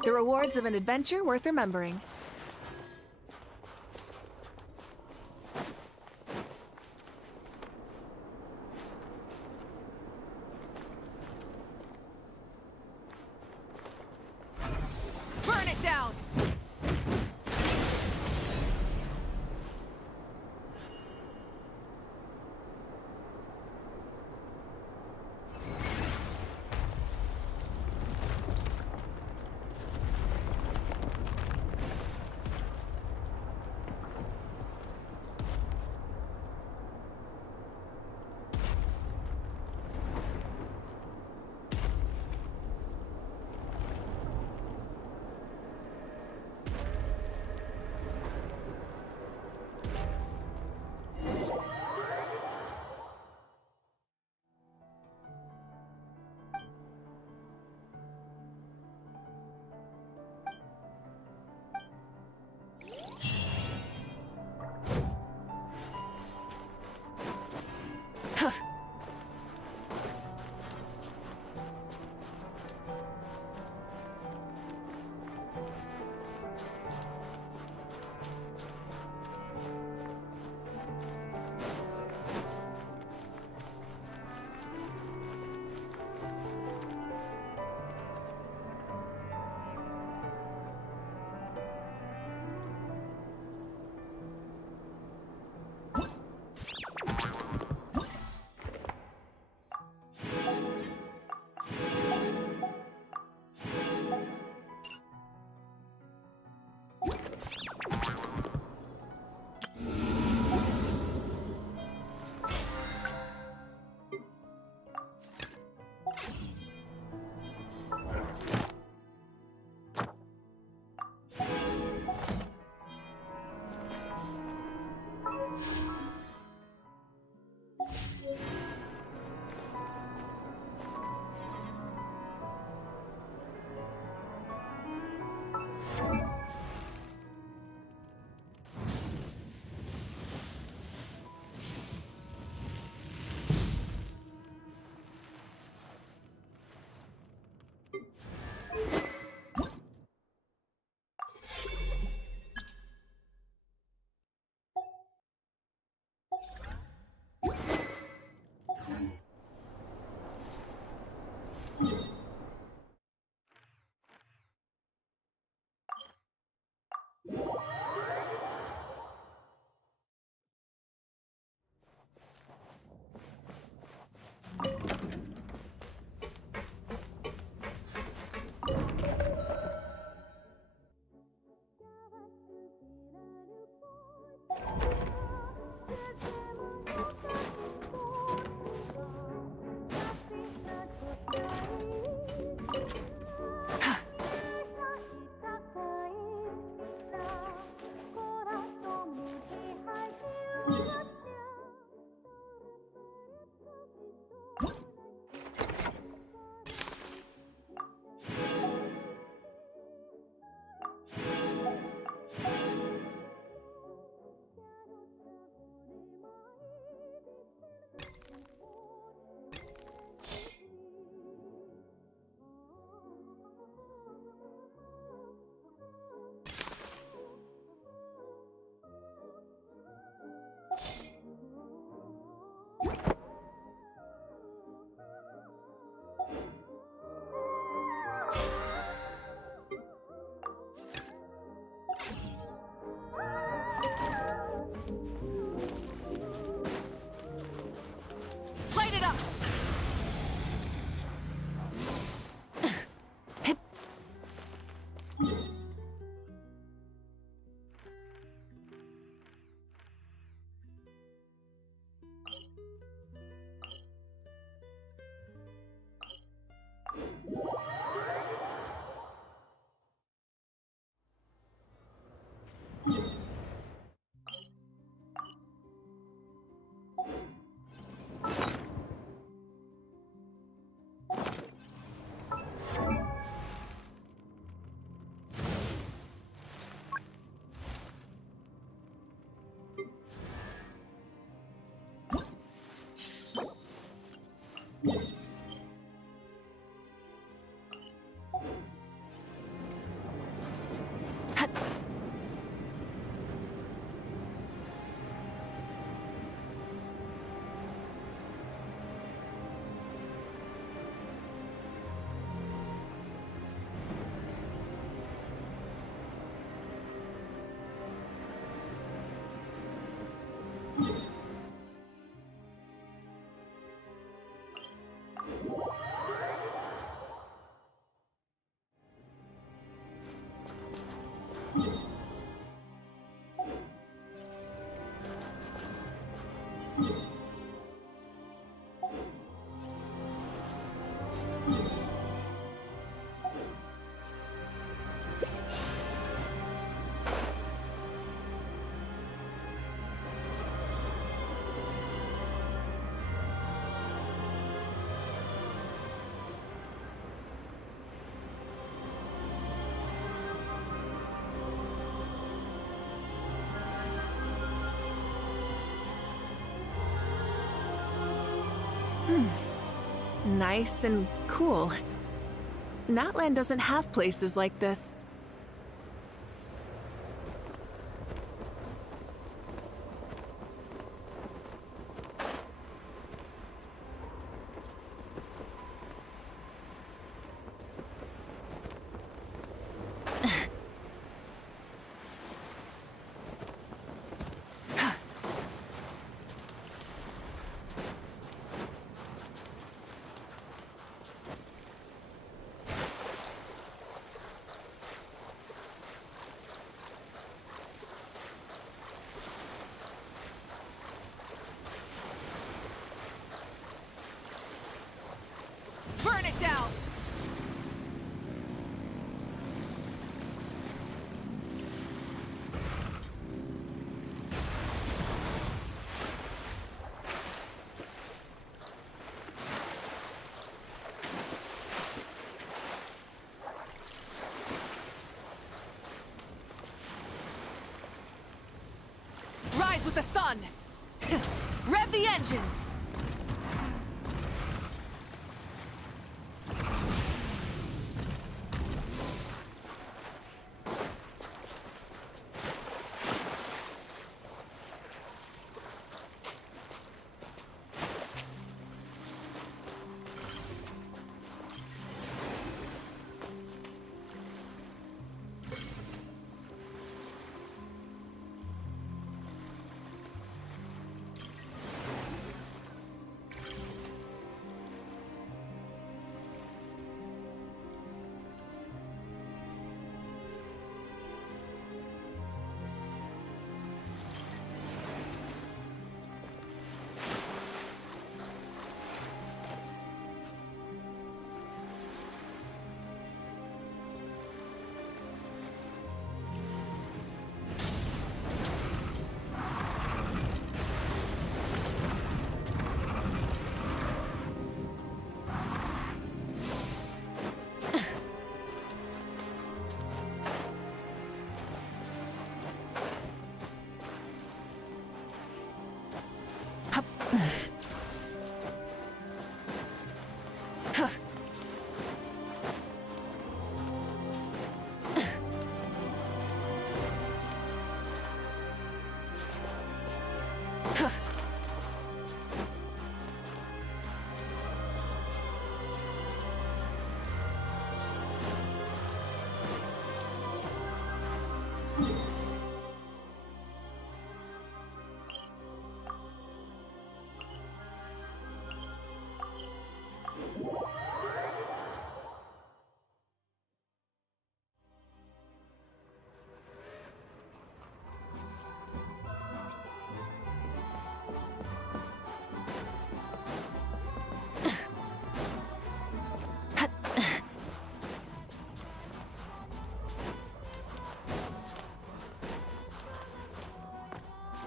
The rewards of an adventure worth remembering. Burn it down! nice and cool. Natlan doesn't have places like this. Burn it down! Rise with the sun! Rev the engines!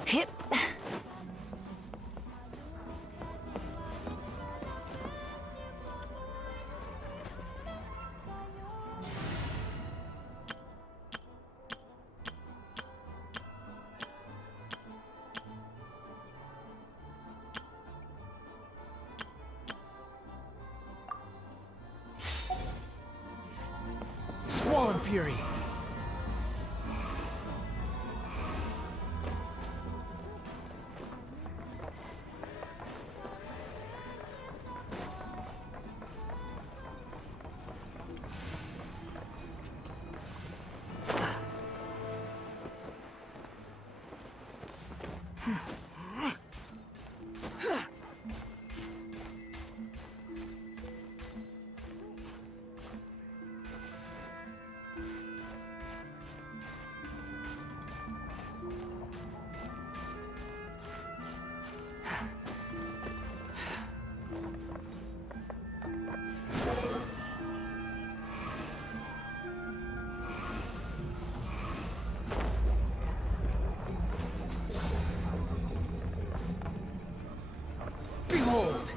Hip. Squall and Fury. Behold!